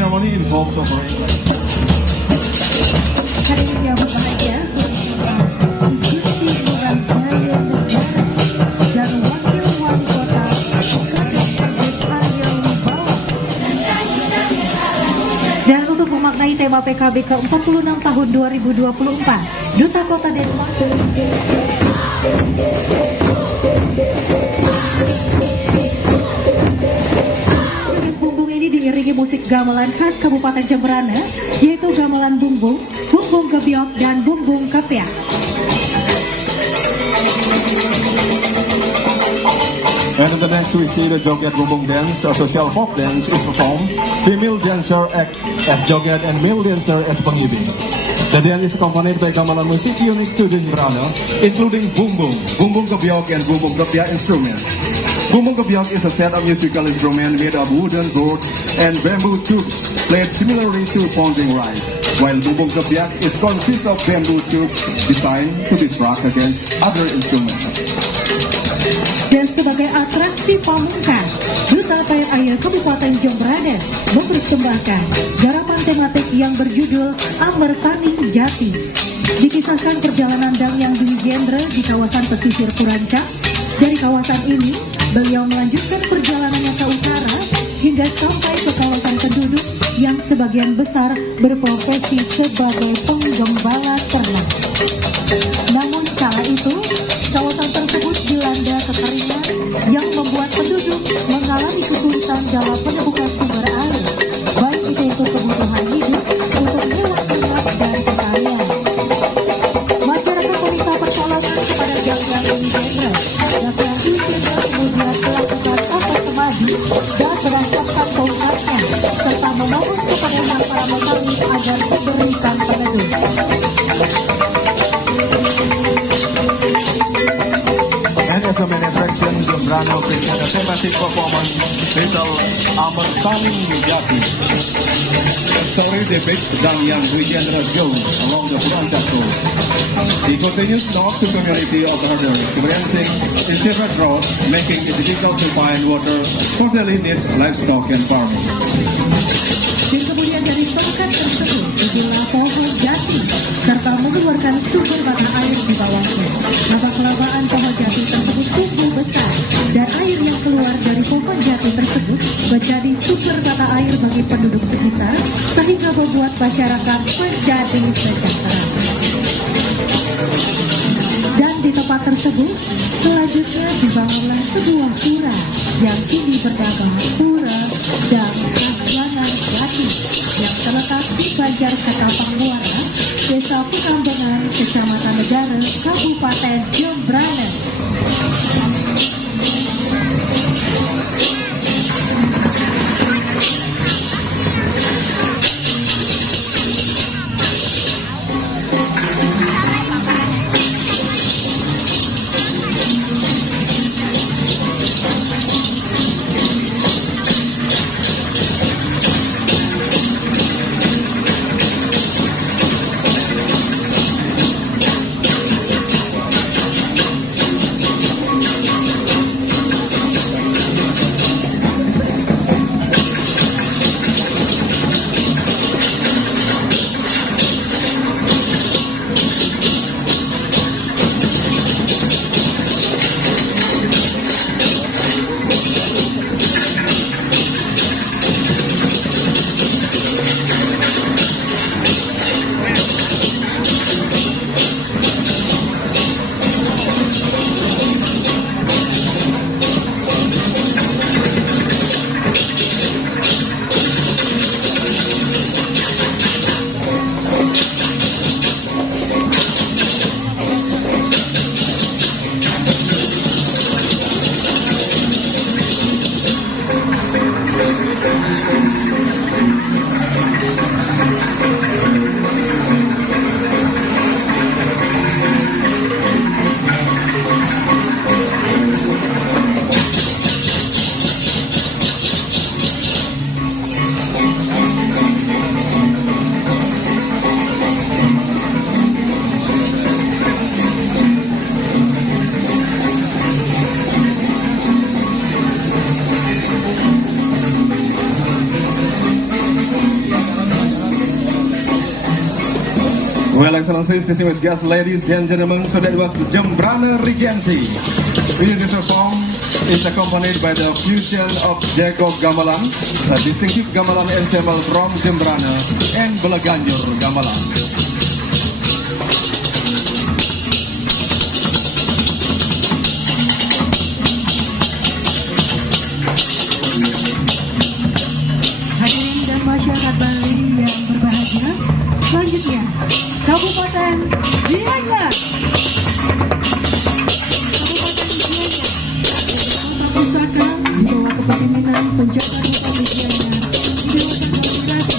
ceremony involves offering. Hadirin yang berbahagia, ikuti program Jaya Negara dan Wakil Wali Kota Desa Wibawa. Dan untuk memaknai tema PKB ke-46 tahun 2024, Duta Kota Denmark diiringi musik gamelan khas Kabupaten Jemberana, yaitu gamelan bumbung, bumbung gebyok, dan bumbung kepiak. And in the next we see the Joget Bumbung dance, a social folk dance is performed. Female dancer act as Joget and male dancer as pengibing. The dance is accompanied by gamelan music unique to Jemberana, including bumbung, bumbung gebyok, and bumbung kepiak instruments. Bumbung kepiak is a set of musical instruments made of wooden boards and bamboo tubes, played similarly to pounding rice, while bumbung kepiak consists of bamboo tubes designed to be struck against other instruments. Dan sebagai atraksi pamungkas, Duta Air Kabupaten Jemberana mempersembahkan garapan tematik yang berjudul Amber Taning Jati. Dikisahkan perjalanan Dangyang Dwi Jendra di kawasan pesisir Purancak. Dari kawasan ini, beliau melanjutkan perjalanannya ke utara hingga sampai ke kawasan penduduk yang sebagian besar berprofesi sebagai penggembala ternak. Namun kala itu, kawasan tersebut dilanda kekeringan yang membuat penduduk mengalami kesulitan dalam menemukan sumber air, baik itu untuk kebutuhan hidup, untuk hewan ternak dan pertanian. Masyarakat meminta pertolongan kepada Dangyang Dwi Jendra. Dangyang Dwi Jendra kemudian melakukan otot kemadi dan merancapkan tongkatnya, serta memohon kepada Yang Maha Mengetahui agar diberikan peneduh. And as a main attraction, Jemberana presents a thematic performance titled Amber Taning Jati. The story depicts Dangyang Dwi Jendra's journey along the Purancak Road. He continues north to community of herders, experiencing severe drought, making it difficult to find water for daily needs, livestock, and farming. Dan kemudian dari tongkat tersebut muncullah pohon jati serta mengeluarkan sumber mata air di bawahnya. Laba-labaan pohon jati tersebut tumbuh besar dan air yang keluar dari pohon jati tersebut menjadi sumber mata air bagi penduduk sekitar sehingga membuat masyarakat menjadi sejahtera. Dan di tempat tersebut selanjutnya dibangunlah sebuah pura yang kini berdagang pura dan Kahlanan Jati yang terletak di Banjar Ketapang Muara, Desa Pekambengan, Kecamatan Negara, Kabupaten Jemberana. Well, Excellencies, distinguished guests, ladies and gentlemen, so that was the Jembrana Regency. This perform is accompanied by the fusion of Jacob Gamelan, a distinctive gamelan ensemble from Jembrana, and Belaganjur Gamelan. Hadirin dan masyarakat Bali yang berbahagia, selanjutnya Kabupaten Gianyar. Kabupaten Gianyar pusaka di bawah kepemimpinan penjaga hutan di Gianyar didewaskan Bupati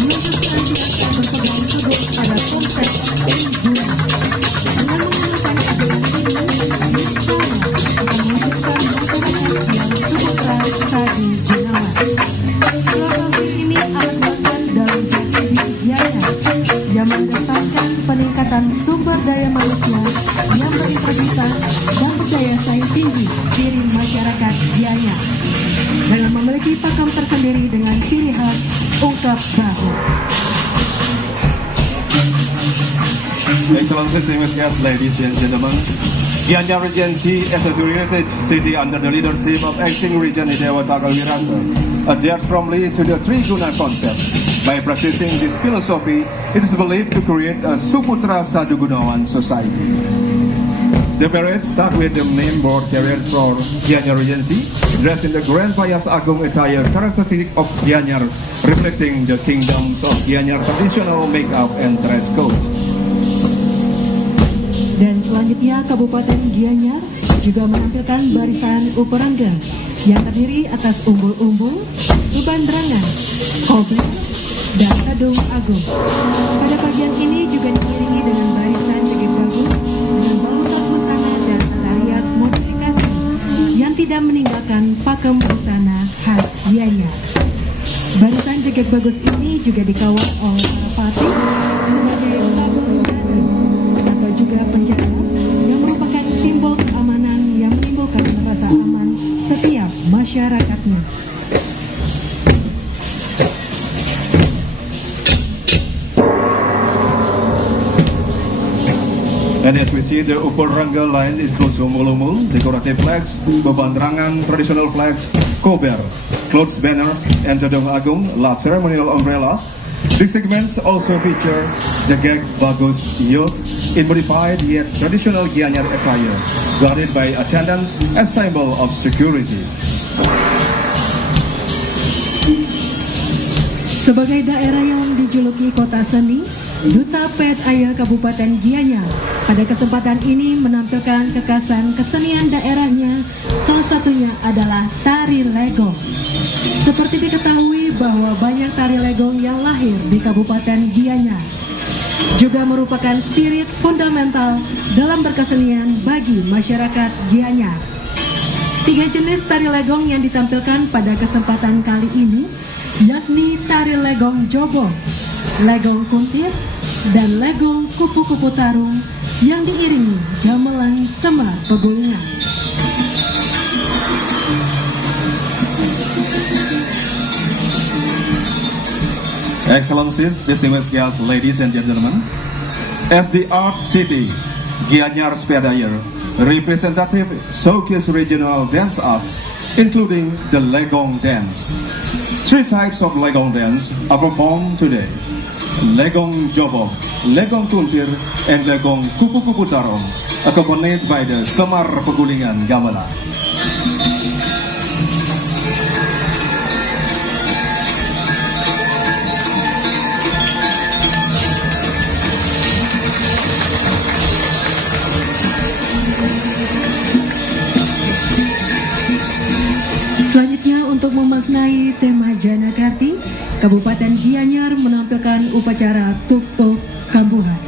melanjutkan tindakan berpegang teguh pada konsep dan guna dengan menggunakan ajaran ini yang sama akan mewujudkan masyarakat yang sumatera tadi gunawan. Filosofi ini amat bahkan dalam jati diri Gianyar yang mengedepankan peningkatan sumber daya manusia yang berintegritas dan berdaya saing tinggi diri masyarakat Gianyar dengan memiliki pakem tersendiri dengan ciri khas ungkap bahu. Excellencies, distinguished guests, ladies and gentlemen, Gianyar Regency is a heritage city under the leadership of acting Regent Dewa Tagal Wirasa, adheres firmly to the Triguna concept. By practicing this philosophy, it is believed to create a Suputra Sadugunawan society. The parade start with the main board carried for Gianyar Regency, dressed in the Grand Payas Agung attire characteristic of Gianyar, reflecting the kingdoms of Gianyar traditional makeup and dress code. Dan selanjutnya Kabupaten Gianyar juga menampilkan barisan uperangga yang terdiri atas umbul-umbul, beban berangan, kober, dan kadung agung. Pada bagian ini juga diiringi dengan barisan jaget bagus dengan balutan busana dan tarias modifikasi yang tidak meninggalkan pakem busana khas Gianyar. Barisan jaget bagus ini juga dikawal oleh para patih sebagai kabur atau juga penjaga yang merupakan simbol keamanan yang menimbulkan rasa aman setiap masyarakatnya. And as we see, the Uparangga line includes umbul-umbul, decorative flags, beban rangan, traditional flags, kober, clothes banners, and Jadong Agung, large ceremonial umbrellas. These segments also feature Jagek Bagus Youth in modified yet traditional Gianyar attire, guarded by attendants as symbol of security. Sebagai daerah yang dijuluki kota seni, Duta Pet Aya Kabupaten Gianyar pada kesempatan ini menampilkan kekasan kesenian daerahnya, salah satunya adalah tari legong. Seperti diketahui bahwa banyak tari legong yang lahir di Kabupaten Gianyar juga merupakan spirit fundamental dalam berkesenian bagi masyarakat Gianyar. 3 jenis tari legong yang ditampilkan pada kesempatan kali ini yakni tari legong jobong, legong kuntir, dan legong kupu-kupu tarung yang diiringi gamelan Semar Pegulingan. Excellencies, distinguished guests, ladies and gentlemen, as the art city, Gianyar Spedaya, representative showcase regional dance arts, including the Legong dance. 3 types of Legong dance are performed today: Legong Jobong, Legong Kuntir, and Legong Kupu-Kupu Tarong, accompanied by the Semar Pegulingan Gamelan. Selanjutnya untuk memaknai tema Janakarti, Kabupaten Gianyar menampilkan upacara Tuk-Tuk Kambuhan.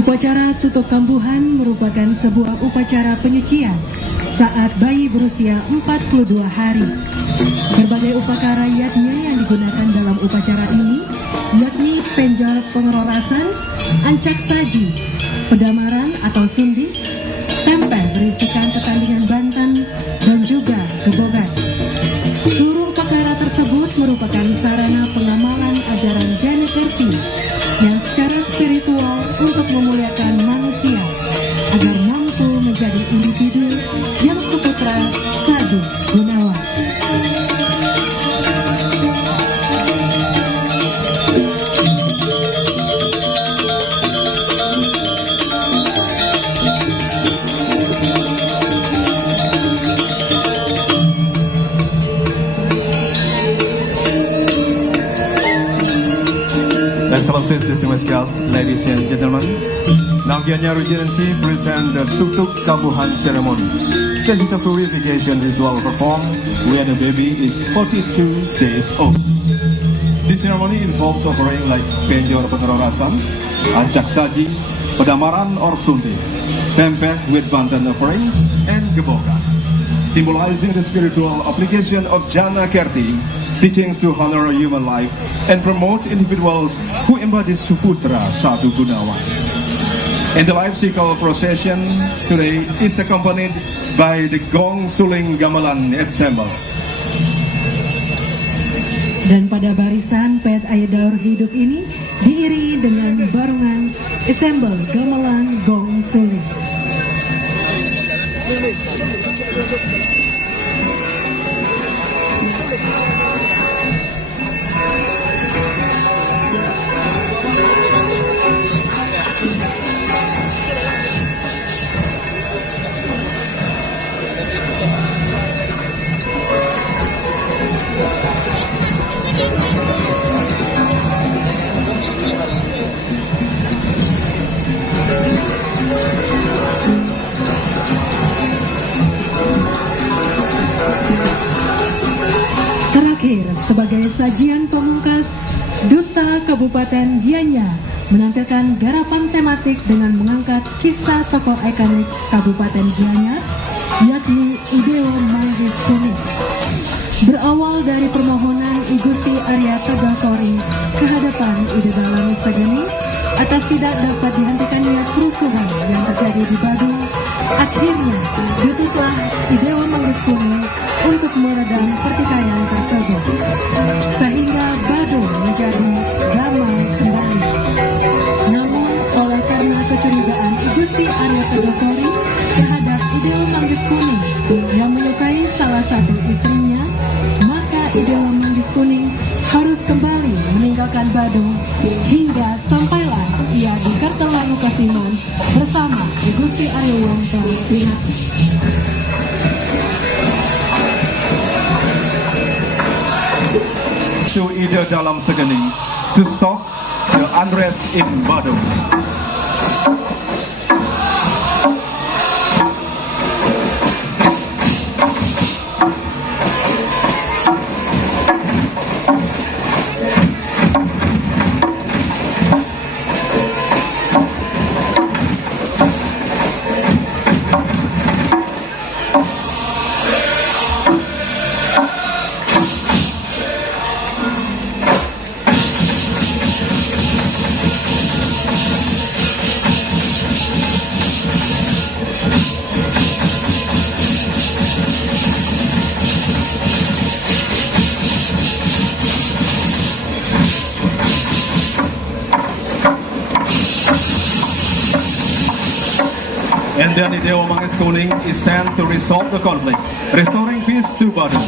Upacara tutup kambuhan merupakan sebuah upacara penyucian saat bayi berusia 42 hari. Berbagai upacara yatnya yang digunakan dalam upacara ini yakni penjor pengerorasan, ancak saji, pedamaran atau sundi, tempeh berisikan ketandingan bantan, dan juga gebogan. Seluruh upacara tersebut merupakan sarana pengamalan ajaran Jana Kerti yang secara spiritual untuk memuliakan manusia agar mampu menjadi individu yang suputra sadu gunawan. Excellencies, distinguished guests, ladies and gentlemen, now Gianyar Regency present the Tutuk Kambuhan ceremony. This is a purification ritual performed when the baby is 42 days old. This ceremony involves offering like penjor pengerorasan, ancak saji, pedamaran or sundi, tempeh with bantan offerings, and gebogan, symbolizing the spiritual application of Jana Kerti, teachings to honor human life and promote individuals who embody Suputra Sadu Gunawan. And the life cycle procession today is accompanied by the Gong Suling Gamelan Ensemble. Dan pada barisan Pet Ayadaur hidup ini diiringi dengan barungan ensemble gamelan Gong Suling. Terakhir, sebagai sajian pemungkas, Duta Kabupaten Gianyar menampilkan garapan tematik dengan mengangkat kisah tokoh ikonik Kabupaten Gianyar, yakni Idewo Manggis Kuning. Berawal dari permohonan I Gusti Arya Tegatori ke hadapan Ide Dalam Sagani atas tidak dapat dihentikannya kerusuhan yang terjadi di Badung, akhirnya diutuslah Idewo Manggis Kuning untuk meredam pertikaian tersebut, sehingga Badung menjadi damai kembali. Namun oleh karena kecurigaan I Gusti Arya Tegatori terhadap Idewo Manggis Kuning yang menyukai salah satu istrinya, maka Idewo Manggis Kuning harus kembali meninggalkan Badung hingga sampailah ia di Kartalalu Kasiman bersama I Gusti Arya Wangsa Pinati. To Ide Dalam Sagani to stop the unrest in Badung. And then Idewo Manggis Kuning is sent to resolve the conflict, restoring peace to Badung.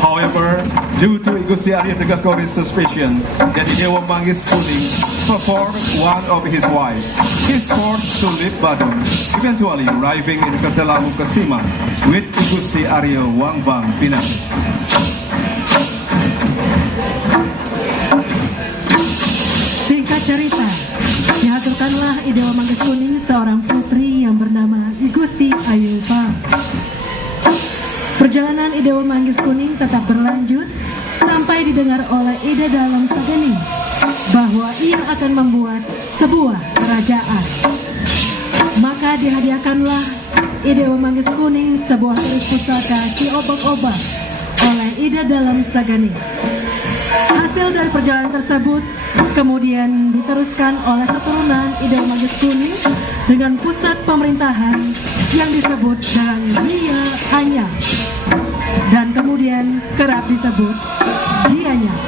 However, due to I Gusti Arya Tegatori's suspicion that Idewo Manggis Kuning performed one of his wives, he is forced to leave Badung, eventually arriving in Kartalalu Kasiman with I Gusti Arya Wangbang Pinati. Singkat cerita, dihaturkanlah Idewo Manggis Kuning seorang putri yang bernama I Gusti Ayupa. Perjalanan Idewo Manggis Kuning tetap berlanjut sampai didengar oleh Ide Dalam Sagani bahwa ia akan membuat sebuah kerajaan. Maka dihadiahkanlah Ide Manggis Kuning sebuah keris pusaka Ki Obak-Obak oleh Ida Dalem Sagani. Hasil dari perjalanan tersebut kemudian diteruskan oleh keturunan Ida Manggis Kuning dengan pusat pemerintahan yang disebut dengan Ria Anyar dan kemudian kerap disebut Gianyar.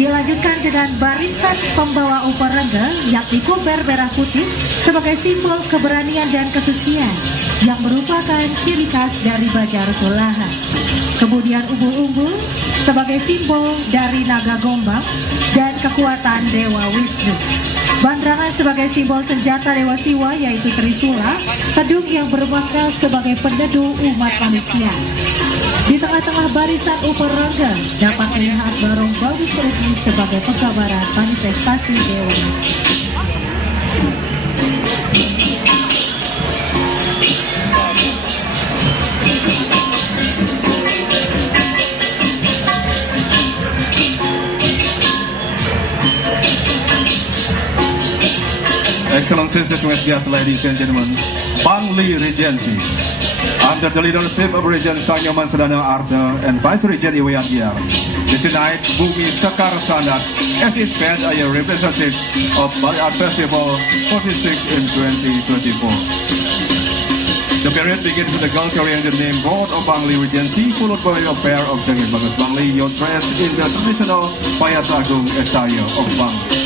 Dilanjutkan dengan barisan pembawa upacara yakni kuber merah putih sebagai simbol keberanian dan kesucian yang merupakan ciri khas dari Baja Solaha. Kemudian umbul-umbul sebagai simbol dari naga gombang dan kekuatan Dewa Wisnu. Bandrangan sebagai simbol senjata Dewa Siwa yaitu Trisula, kedung yang bermakna sebagai peneduh umat manusia. Di tengah-tengah barisan upacara dapat melihat barong bagus ini sebagai penggambaran manifestasi Dewa Wisnu. Excellencies, distinguished guests, ladies and gentlemen, Bangli Regency, under the leadership of Regent Sanyoman Sedana Arta and Vice Regent Iwayan Giar, this night Bumi Sekar Sanat as is spent a representative of Bali Art Festival 46 in 2024. The parade begins with the girl carrying the name Board of Bangli Regency, followed by a pair of Jangit Bagus Bangli, your dressed in the traditional Payas Agung attire of Bangli.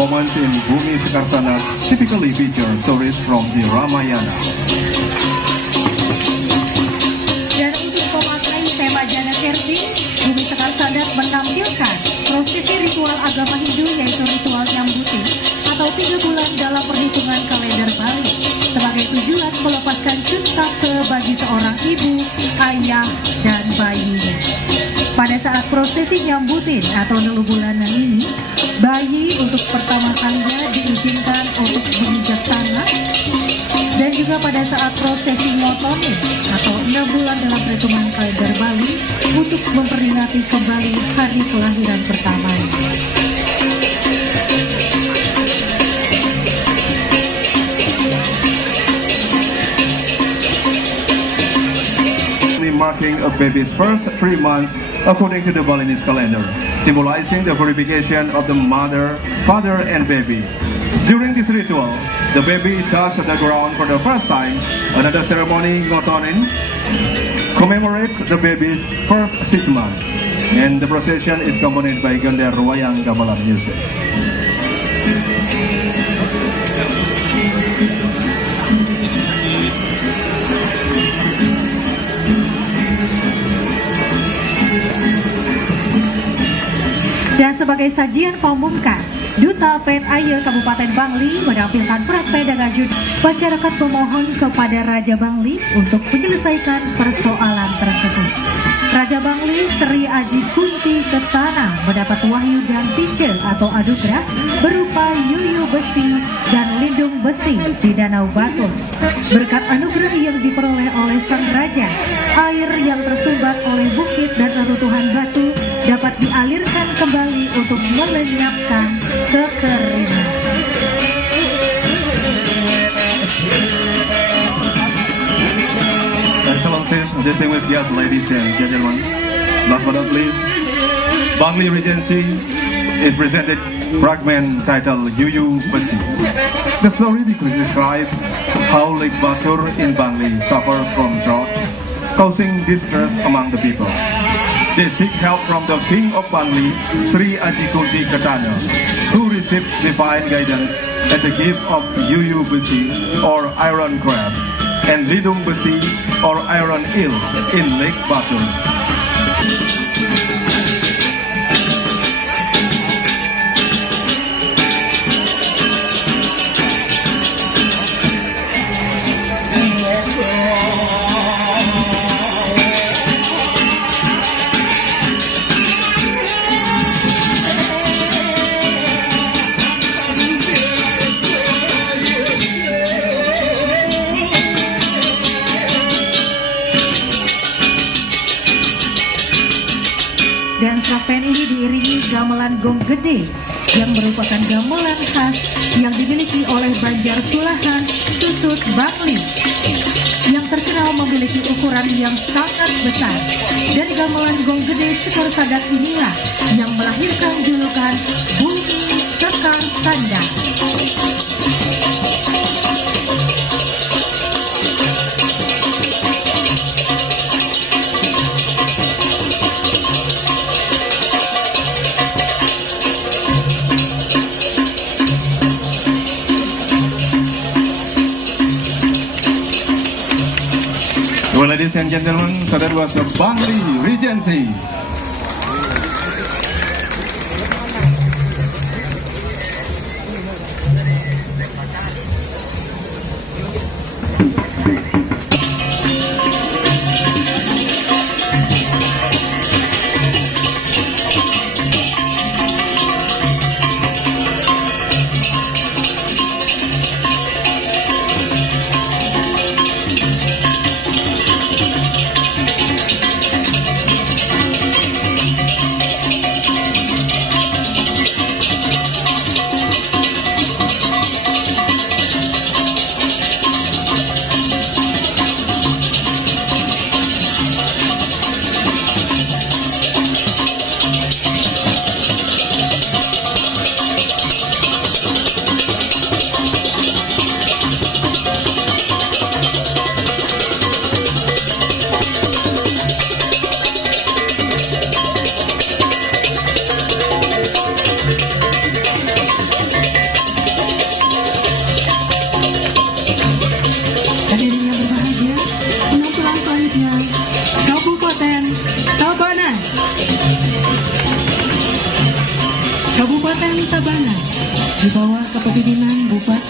performance in Bumi Sekarsana typically feature stories from the Ramayana. Dan untuk memakai tema Jana Kerti, Bumi Sekarsana menampilkan prosesi ritual agama Hindu yaitu ritual nyambuti atau 3 bulan dalam perhitungan kalender Bali sebagai tujuan melepaskan cutake bagi seorang ibu, ayah, dan bayinya. Pada saat prosesi nyambutin atau 6 bulanan ini, bayi untuk pertama kalinya diizinkan untuk menginjak tanah, dan juga pada saat prosesi ngotonin atau 6 bulan dalam perhitungan kalender Bali untuk memperingati kembali hari kelahiran pertamanya. Marking a baby's first 3 months according to the Balinese calendar, symbolizing the purification of the mother, father, and baby. During this ritual, the baby touches the ground for the first time. Another ceremony, ngotonin, commemorates the baby's first 6 months, and the procession is accompanied by Gender Wayang Gamelan music. Dan sebagai sajian pamungkas, Duta Pet Aye Kabupaten Bangli menampilkan fragmen dengan judul masyarakat memohon kepada Raja Bangli untuk menyelesaikan persoalan tersebut. Raja Bangli Sri Aji Kunti Ketana mendapat wahyu dan pice atau anugerah berupa yuyu besi dan lindung besi di Danau Batur. Berkat anugerah yang diperoleh oleh sang raja, air yang tersumbat oleh bukit dan reruntuhan batu dapat dialirkan kembali untuk melenyapkan kekeringan. Excellencies, distinguished guests, ladies and gentlemen, last but not least, Bangli Regency is presented fragment titled Yuyu Besi. The story describes how Lake Batur in Bangli suffers from drought, causing distress among the people. They seek help from the King of Bangli, Sri Aji Kunti Ketana, who received divine guidance as a gift of Yuyu Besi or iron crab and Lidung Besi or iron eel in Lake Batur. Dan fragmen ini diiringi gamelan gong gede yang merupakan gamelan khas yang dimiliki oleh Banjar Sulahan Susut Bangli yang terkenal memiliki ukuran yang sangat besar. Dari gamelan gong gede Sekar Sadat inilah yang melahirkan julukan Bumi Sekarsana. Well, ladies and gentlemen, so that was the Bangli Regency.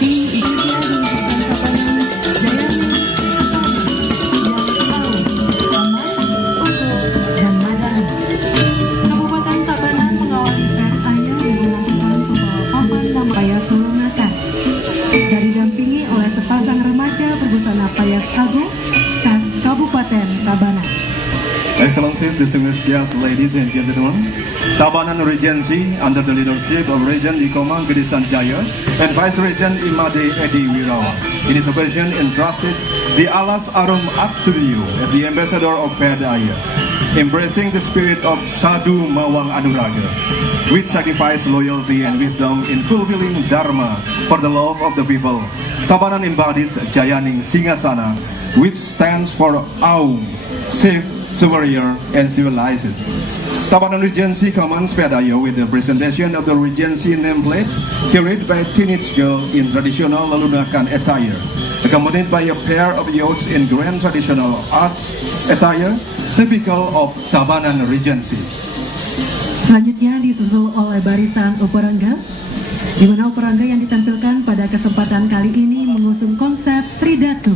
Jati, dan Madang. Kabupaten Tabanan mengawali PRI-nya dengan melakukan pembawa papan nama Payas Lunakan. Dan didampingi oleh sepasang remaja berbusana Payas Agung, khas Kabupaten Tabanan. Excellencies, distinguished guests, ladies and gentlemen, Tabanan Regency, under the leadership of Regent Ikoma Gede Sanjaya and Vice Regent Imade Edi Wirawan, in this occasion entrusted the Alas Arum Art Studio as the ambassador of PDAIA, embracing the spirit of Sadhu Mawang Anuraga, which sacrifice loyalty and wisdom in fulfilling Dharma for the love of the people. Tabanan embodies Jayaning Singasana, which stands for Aum, safe, superior, and civilized. Tabanan Regency commends PDAIA with the presentation of the Regency nameplate carried by a teenage girl in traditional Lalunakan attire, accompanied by a pair of youths in grand traditional arts attire typical of Tabanan Regency. Selanjutnya disusul oleh barisan Uparangga, di mana Uparangga yang ditampilkan pada kesempatan kali ini mengusung konsep Tridatu,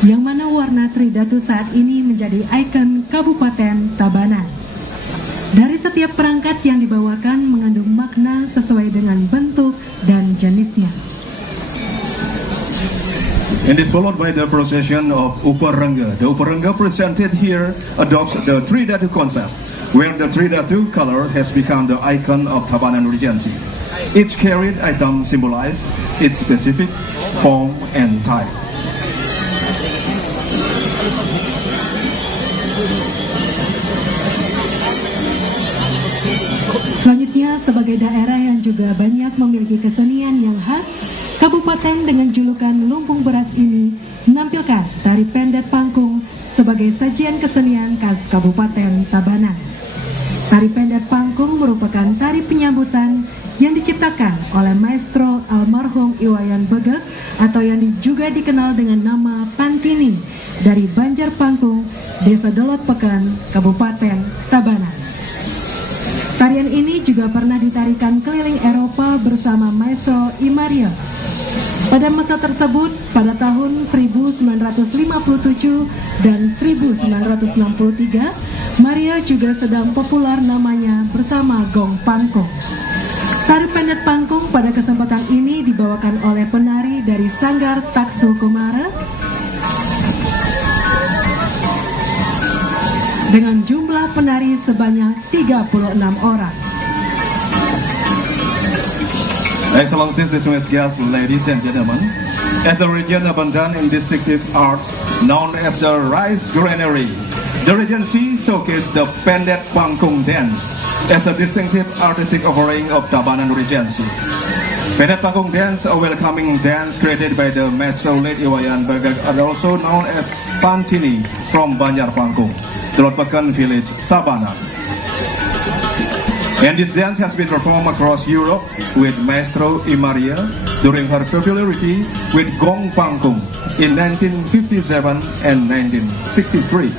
yang mana warna Tridatu saat ini menjadi ikon Kabupaten Tabanan. Dari setiap perangkat yang dibawakan mengandung makna sesuai dengan bentuk dan jenisnya. And is followed by the procession of Uparangga. The Uparangga presented here adopts the Tridatu concept, where the Tridatu color has become the icon of Tabanan Regency. Each carried item symbolizes its specific form and type. Selanjutnya, sebagai daerah yang juga banyak memiliki kesenian yang khas, kabupaten dengan julukan Lumbung Beras ini menampilkan tari pendet pangkung sebagai sajian kesenian khas Kabupaten Tabanan. Tari pendet pangkung merupakan tari penyambutan yang diciptakan oleh maestro almarhum Iwayan Begeg atau yang juga dikenal dengan nama Pantini dari Banjar Pangkung, Desa Dolot Pekan, Kabupaten Tabanan. Tarian ini juga pernah ditarikan keliling Eropa bersama maestro Imaria. Pada masa tersebut, pada tahun 1957 dan 1963, Maria juga sedang populer namanya bersama Gong Pangkung. Tari pendet pangkung pada kesempatan ini dibawakan oleh penari dari Sanggar Taksu Kumara dengan jumlah penari sebanyak 36 orang. Excellencies, distinguished guests, ladies and gentlemen, as a region abundant in distinctive arts known as the Rice Granary, the Regency showcased the Pendet Pangkung dance as a distinctive artistic offering of Tabanan Regency. Pendet Pangkung dance, a welcoming dance created by the maestro late Iwayan Begeg, are also known as Pantini from Banjar Pangkung, Dolot Pekan village, Tabanan. And this dance has been performed across Europe with Maestro Imaria during her popularity with Gong Pangkung in 1957 and 1963.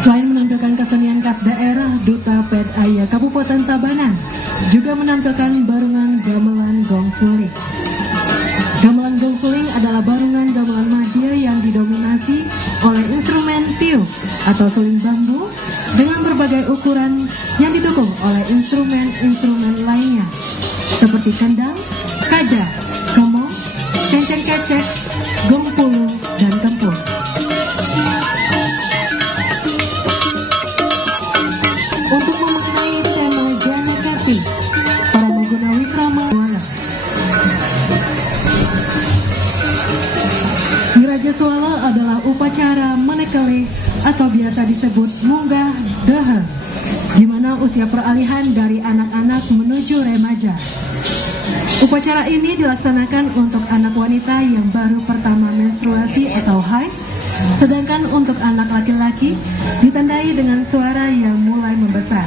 Selain menampilkan kesenian khas daerah, Duta PDAIA Kabupaten Tabanan juga menampilkan barungan gamelan Gong Suling. Gamelan Gong Suling adalah barungan gamelan Madya yang didominasi oleh instrumen tiup atau suling bambu dengan berbagai ukuran yang didukung oleh instrumen-instrumen lainnya seperti kendang, kaja, kemong, kenceng kecek, gong pulu, dan kempul. Untuk memaknai tema Jana Kati, para Moguna Wikrama Raja Swala adalah upacara menekele atau biasa disebut munggah dehe, di mana usia peralihan dari anak-anak menuju remaja. Upacara ini dilaksanakan untuk anak wanita yang baru pertama menstruasi atau haid, sedangkan untuk anak laki-laki ditandai dengan suara yang mulai membesar.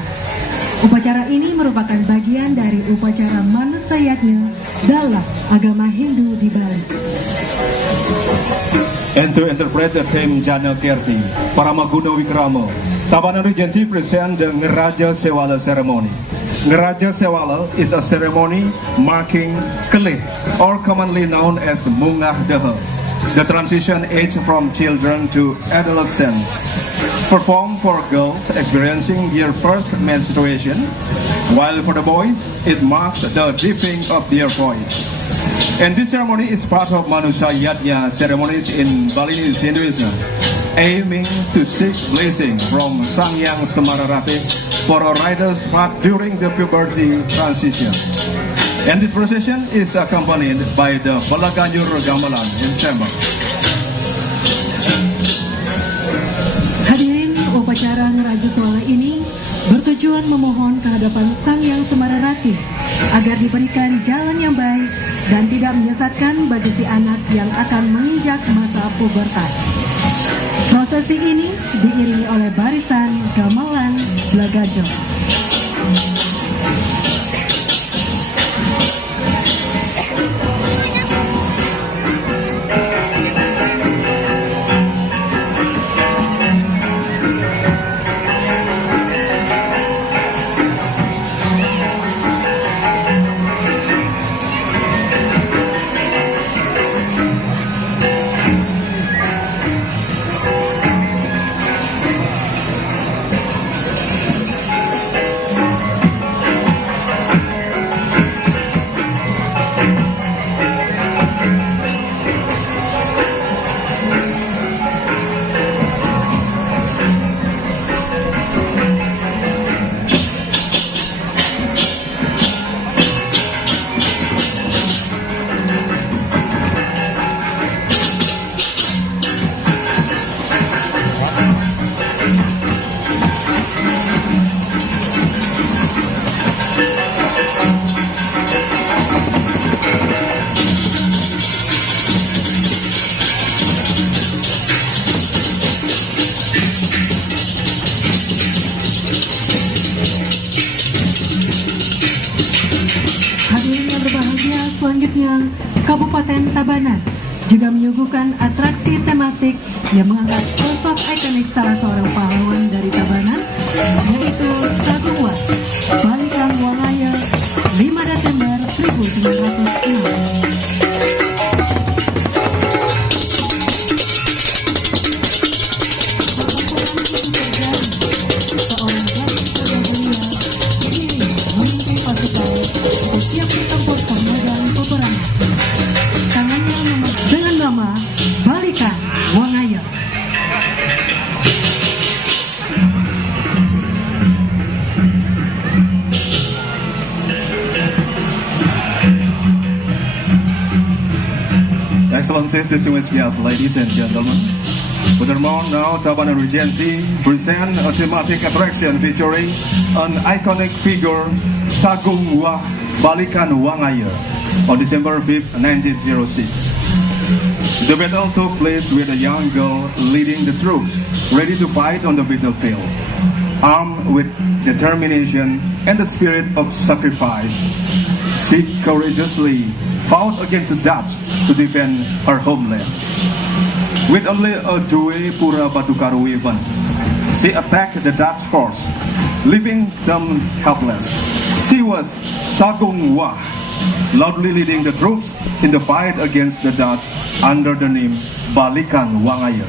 Upacara ini merupakan bagian dari upacara manusia yajna dalam agama Hindu di Bali. And to interpret the theme Jana Kirti, para Maguna Wikrama, Tabanan Regency present the Ngeraja Sewala ceremony. Ngeraja Sewala is a ceremony marking Kelih, or commonly known as Mungah Dehe, the transition age from children to adolescence, performed for girls experiencing their first menstruation, while for the boys, it marks the dipping of their voice. And this ceremony is part of Manusia Yatnya ceremonies in Balinese Hinduism, aiming to seek blessing from Sangyang Semararati for a rider's path during the puberty transition. And this procession is accompanied by the Balaganyur Gamelan in Sembang. Hadirin, upacara Ngeraja Sewala ini bertujuan memohon kehadapan Sangyang Semararati agar diberikan jalan yang baik dan tidak menyesatkan bagi si anak yang akan menginjak masa pubertas. Prosesi ini diiringi oleh barisan gamelan Blagajo. Selanjutnya, Kabupaten Tabanan juga menyuguhkan atraksi tematik yang mengangkat sosok ikonik salah seorang pahlawan dari Tabanan, yaitu Sagungwa Balikan Wangaya 5 Desember 1906. Excellencies, distinguished guests, ladies and gentlemen. Furthermore, now Tabanan Regency present a thematic attraction featuring an iconic figure, Sagungwa Balikan Wangaya, on December 5, 1906. The battle took place with a young girl leading the troops, ready to fight on the battlefield. Armed with determination and the spirit of sacrifice, she courageously fought against the Dutch to defend her homeland. With only a Due Pura Batukaru weapon, she attacked the Dutch force, leaving them helpless. She was Sagungwa, loudly leading the troops in the fight against the Dutch under the name Balikan Wangaya.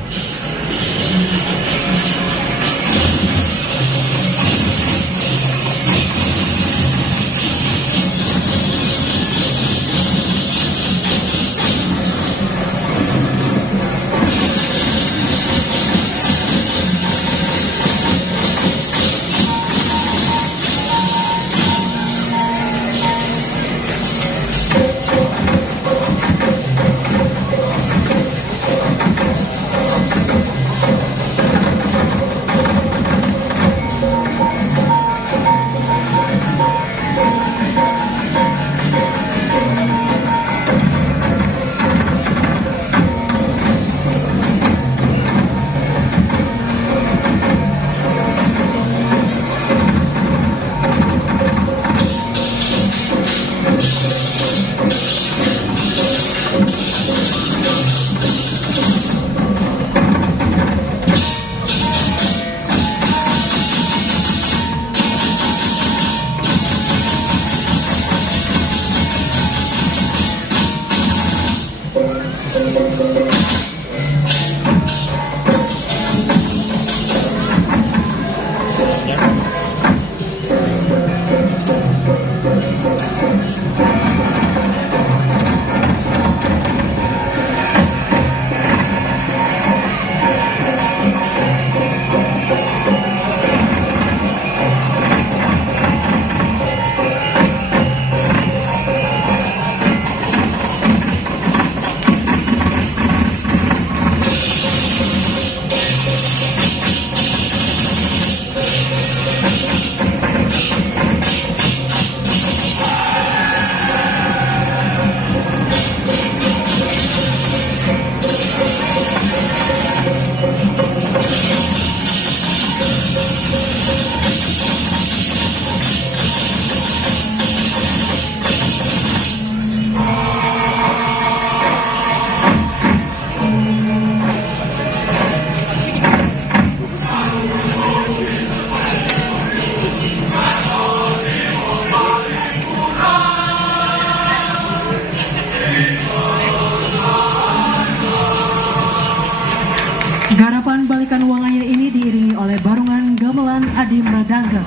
Garapan balikan wangaya ini diiringi oleh barongan gamelan Adi Mradangga.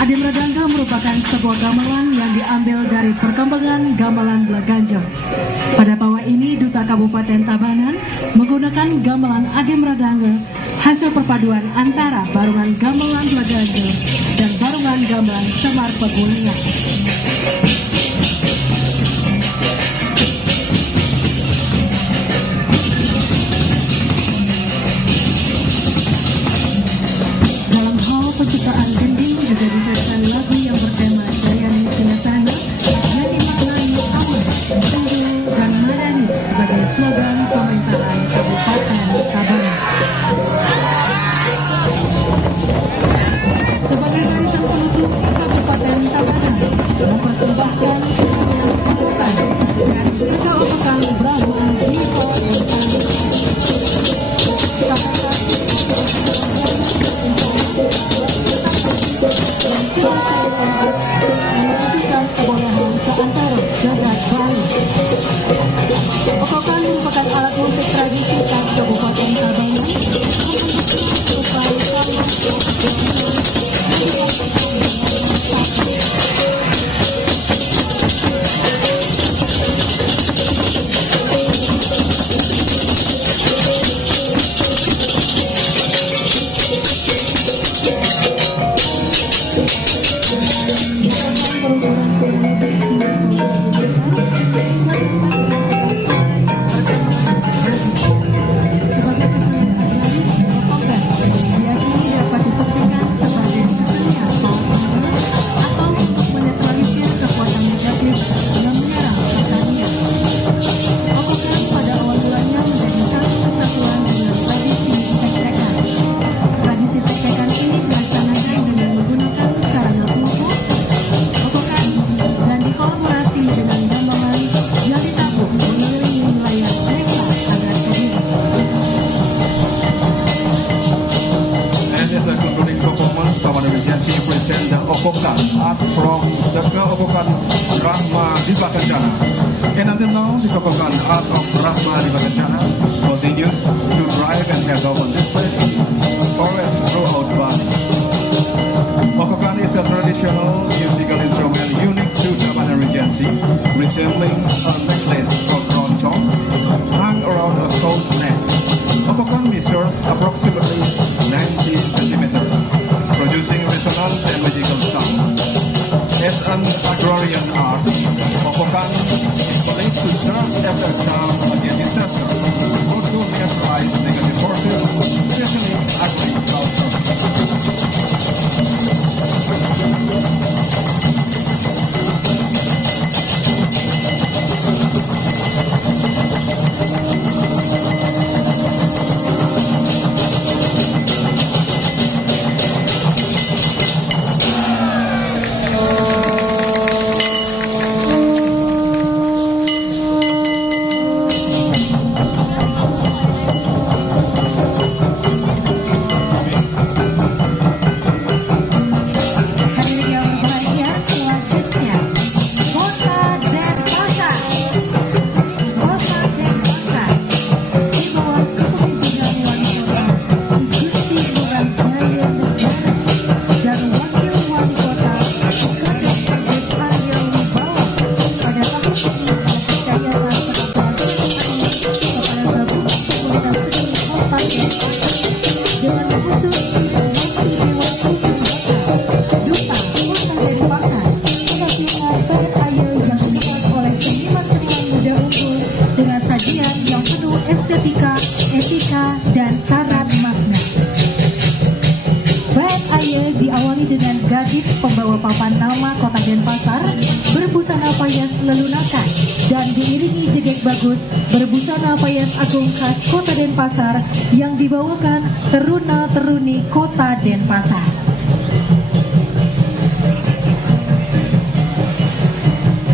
Adi Mradangga merupakan sebuah gamelan yang diambil dari perkembangan gamelan Blaganjo. Pada pawai ini, Duta Kabupaten Tabanan menggunakan gamelan Adi Mradangga, hasil perpaduan antara barongan gamelan Blaganjo dan barongan gamelan Semar Pegulingan. Penciptaan gending juga disertai lagu yang bertema Jayani Singasana, Jati Maknani Aman, Tunggu dan Madani sebagai slogan pemerintahan Kabupaten Tabanan. Sebagai barisan penutup, Kabupaten Tabanan mempersembahkan kebutuhan dari Sega Opekan Brahma Jiwa kebolehan seantero jagat Bali. Okokan merupakan alat musik tradisi khas Kabupaten Tabanan. Okokan, art from Sega Okokan Brahma Dipa Kencana. And until now, the Okokan art of Brahma Dipa Kencana continues to drive and have on display forests throughout Bali. Okokan is a traditional musical instrument unique to Tabanan Regency, resembling a necklace of roncong hung around a cow's neck. Okokan measures approximately 90 centimeters, producing resonance and magical sound. As an agrarian art, Okokan is believed to serve as a charm against disaster, or to neutralize negative forces, especially agriculture. payas lelunakan dan diiringi jegek bagus berbusana payas agung khas Kota Denpasar yang dibawakan teruna-teruni Kota Denpasar.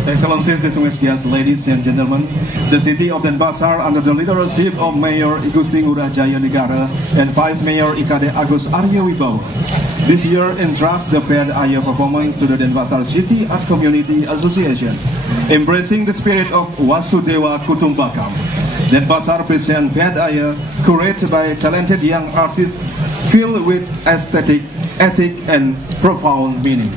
Excellencies, distinguished guests, ladies and gentlemen, the city of Denpasar under the leadership of Mayor Igusti Ngurah Jaya Negara and Vice Mayor IKD Agus Arya Wibowo this year entrusts the Ped Aya performance to the Denpasar City Art Community Association, embracing the spirit of Wasudewa Kutumbakam. Denpasar presents Ped Aya, curated by talented young artists filled with aesthetic, ethic, and profound meaning.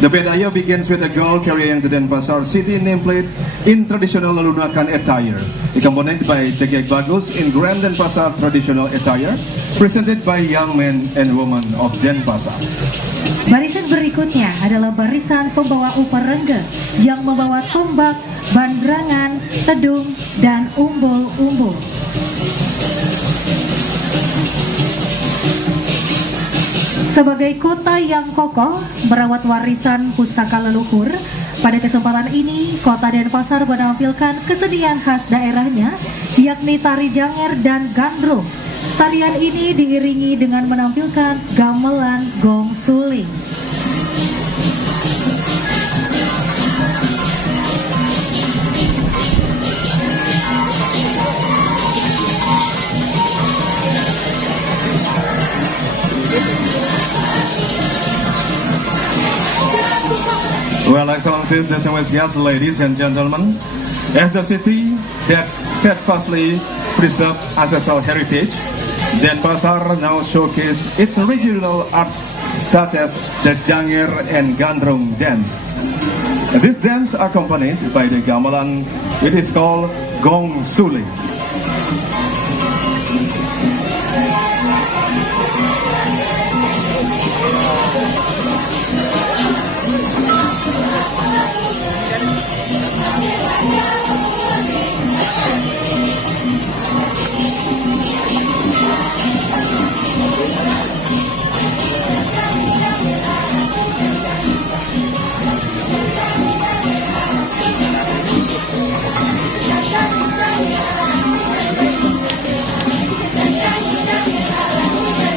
The Ped Aya begins with a girl carrying the Denpasar City nameplate in traditional Lelunakan attire, accompanied by Jegek Bagus in Grand Denpasar traditional attire, presented by young men and women of Denpasar. Barisan berikutnya adalah barisan pembawa uparengge yang membawa tombak, bandrangan, tedung, dan umbul-umbul. Sebagai kota yang kokoh merawat warisan pusaka leluhur, pada kesempatan ini Kota Denpasar menampilkan kesenian khas daerahnya, yakni tari janger dan gandrung. Tarian ini diiringi dengan menampilkan gamelan gong suling. Well, Excellencies, distinguished guests, ladies and gentlemen, as the city that steadfastly preserves ancestral heritage, Denpasar now showcases its regional arts such as the Janger and Gandrung dance. This dance accompanied by the gamelan, it is called Gong Suling.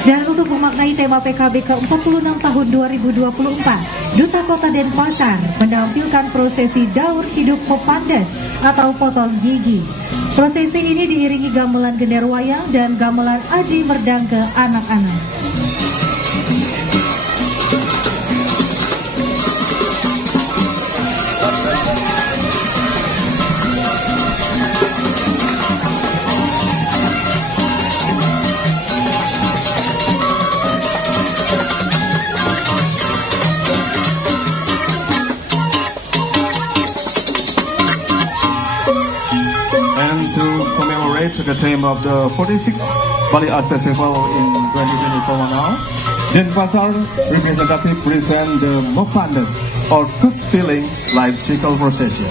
Dan untuk memaknai tema PKB ke-46 tahun 2024, Duta Kota Denpasar menampilkan prosesi daur hidup Popandes atau potong gigi. Prosesi ini diiringi gamelan genderwayang dan gamelan aji merdang ke anak-anak. The theme of the 46th Bali Art Festival in 2024 now, Denpasar representative present the Mopandes or Cook Filling Live Cycle Procession.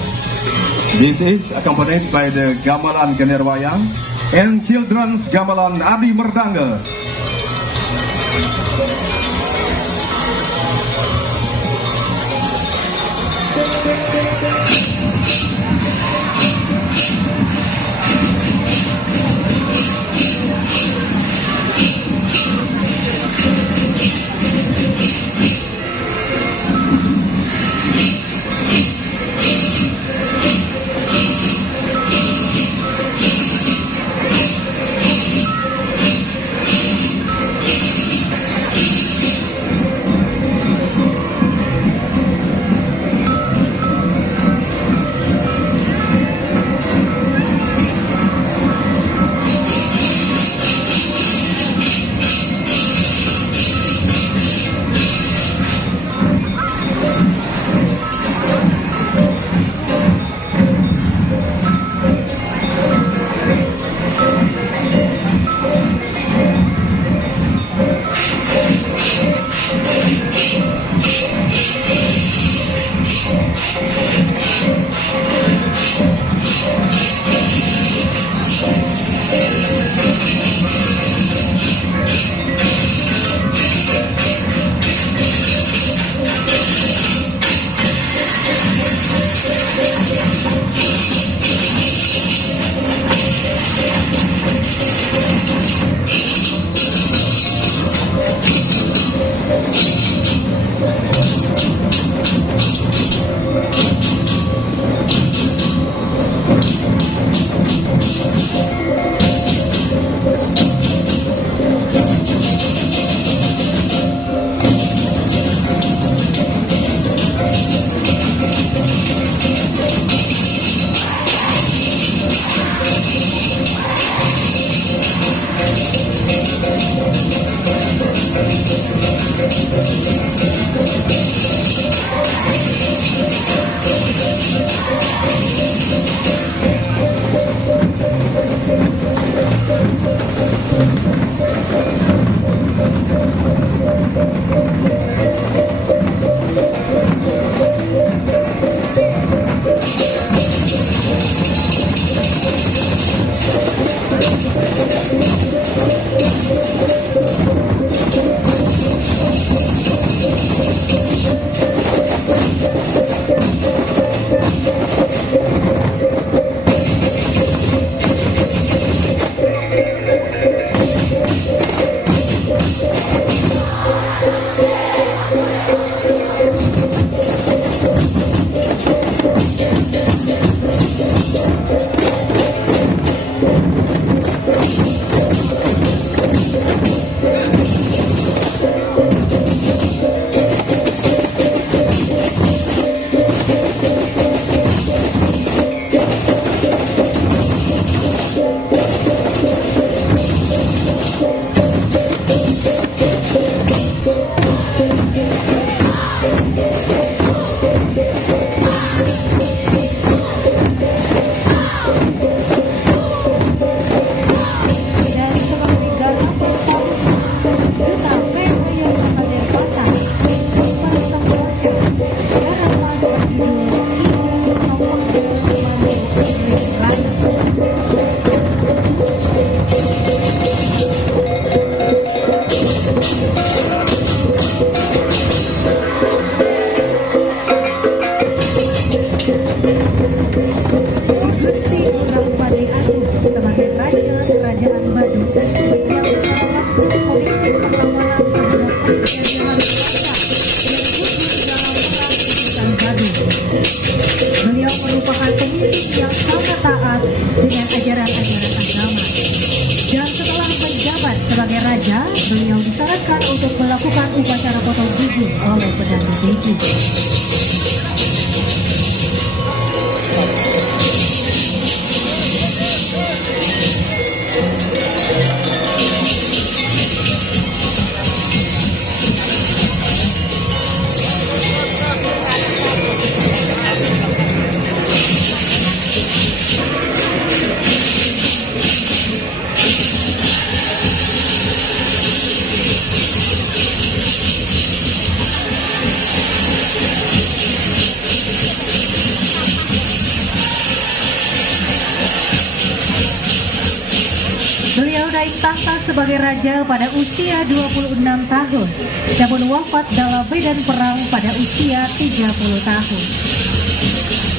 This is accompanied by the Gamelan Genderwayang and Children's Gamelan Adi Merdanga. dipersilahkan untuk melakukan upacara potong gigi oleh Perdana PJ. Beliau naik tahta sebagai raja pada usia 26 tahun, namun wafat dalam medan perang pada usia 30 tahun.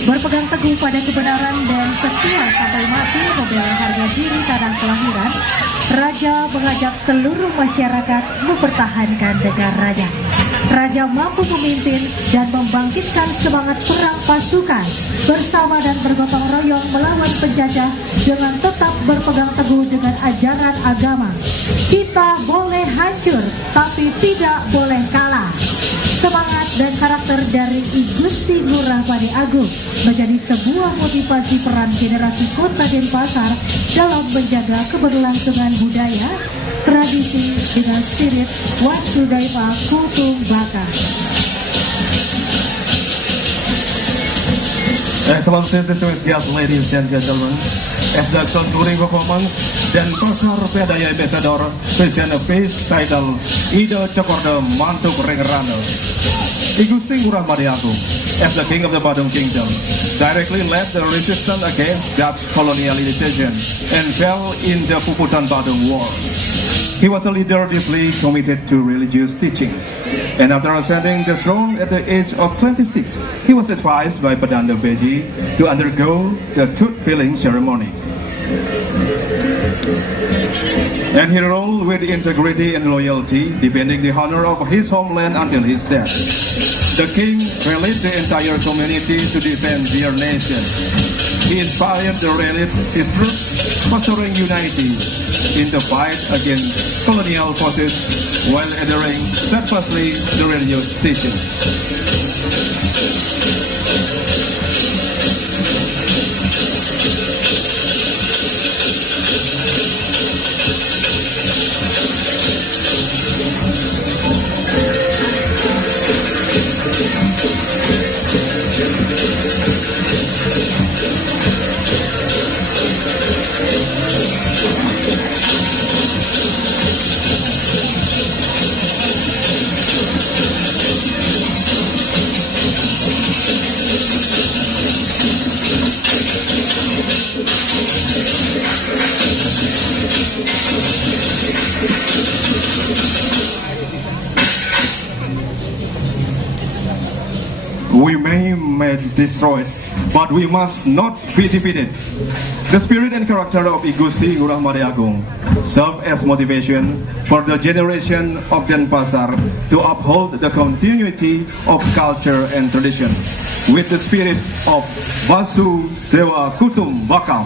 Berpegang teguh pada kebenaran dan setia sampai mati membela harga diri tanah kelahiran, Raja mengajak seluruh masyarakat mempertahankan negaranya. Raja mampu memimpin dan membangkitkan semangat perang pasukan bersama dan bergotong royong melawan penjajah dengan tetap berpegang teguh dengan ajaran agama. Kita boleh hancur, tapi tidak boleh kalah. Semangat dan karakter dari I Gusti Ngurah Padi Agung menjadi sebuah motivasi peran generasi Kota Denpasar dalam menjaga keberlangsungan budaya, tradisi dengan spirit Wasudaiva Kutumbaka. Excellent distinguished guests, ladies and gentlemen, as the concluding performance, Denpasar Pedaya Ambassador present a piece titled Ida Cokorda Mantuk Rengerana. I Gusti Ngurah Padi Agung, as the king of the Badung Kingdom, directly led the resistance against Dutch colonialization and fell in the Puputan Badung War. He was a leader deeply committed to religious teachings, and after ascending the throne at the age of 26, he was advised by Perdana PJ to undergo the tooth-filling ceremony. And he ruled with integrity and loyalty, defending the honor of his homeland until his death. The king rallied the entire community to defend their nation. He inspired the relief his troops, fostering unity in the fight against colonial forces while adhering steadfastly to religious teachings. We may be destroyed, but we must not be defeated. The spirit and character of I Gusti Ngurah Padi Agung serve as motivation for the generation of Denpasar to uphold the continuity of culture and tradition with the spirit of Vasudeva Kutumbaka.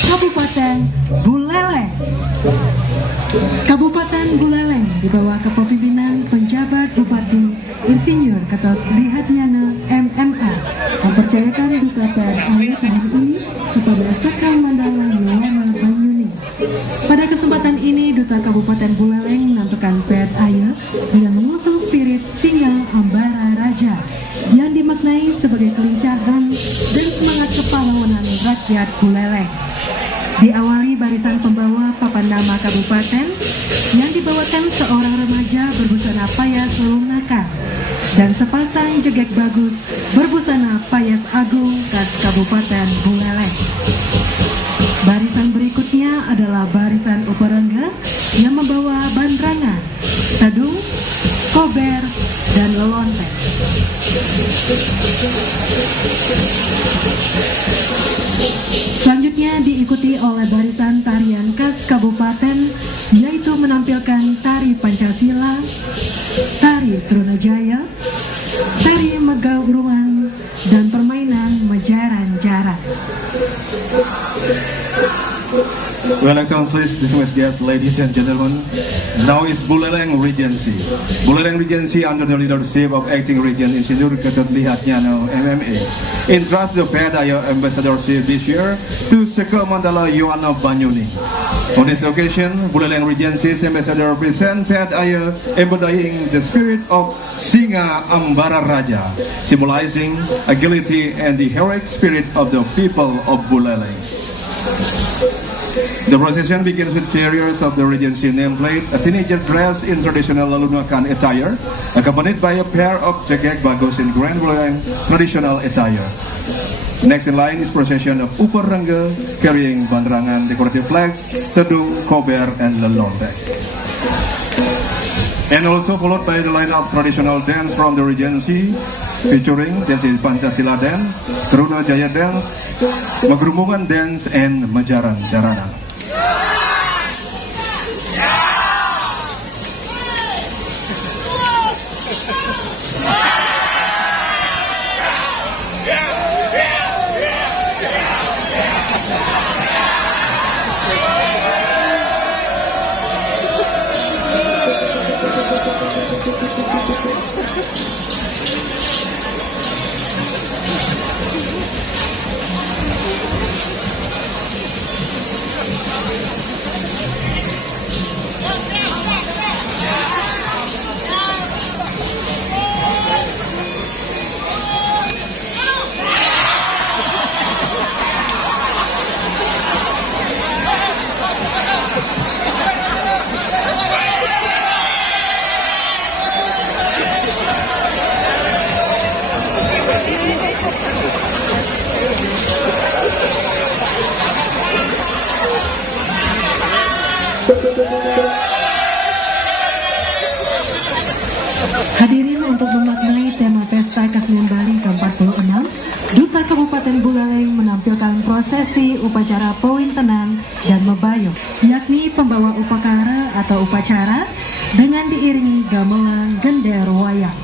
Kabupaten Buleleng. Kabupaten Buleleng di bawah kepemimpinan penjabat Bupati Insinyur Ketut Lihatnyana MMA mempercayakan duta PRAY tahun ini kepada Sakal Mandala Yowana Banyuni. Pada kesempatan ini, Duta Kabupaten Buleleng menampilkan PRAY dengan mengusung spirit Singa Ambara Raja yang dimaknai sebagai kelincahan dan semangat kepahlawanan rakyat Buleleng. Diawali barisan pembawa papan nama kabupaten yang dibawakan seorang remaja berbusana payas lunakan dan sepasang jegek bagus berbusana payas agung khas Kabupaten Buleleng. Barisan berikutnya adalah barisan Uparengga yang membawa bandrangan, tedung, kober, dan lelontek. Selanjutnya diikuti oleh barisan tarian khas kabupaten, yaitu menampilkan tari Pancasila, tari Trunajaya, tari Megawruan, dan permainan Mejaran-jaran. Well, Excellencies, distinguished guests, ladies and gentlemen, now is Buleleng Regency. Buleleng Regency, under the leadership of Acting Regent Insinyur Ketut Lihatnyana MMA, entrusts the PRAY ambassadorship this year to Sakal Mandala Yowana Banyuni. On this occasion, Buleleng Regency's ambassador present PRAY embodying the spirit of Singa Ambara Raja, symbolizing agility and the heroic spirit of the people of Buleleng. The procession begins with carriers of the Regency nameplate, a teenager dressed in traditional Lalunakan attire, accompanied by a pair of jegek bagus in Grand Buleleng traditional attire. Next in line is procession of Uparengga carrying bandrangan, decorative flags, tedung, kober, and lelontek. And also followed by the line of traditional dance from the Regency, featuring Pancasila dance, Trunajaya dance, Megrumungan dance, and Mejaran-jaranan. Hadirin, untuk memaknai tema Pesta Kesenian Bali ke-46, Duta Kabupaten Buleleng menampilkan prosesi upacara Pewintenan dan Mebayuk, yakni pembawa upakara atau upacara dengan diiringi gamelan gender wayang.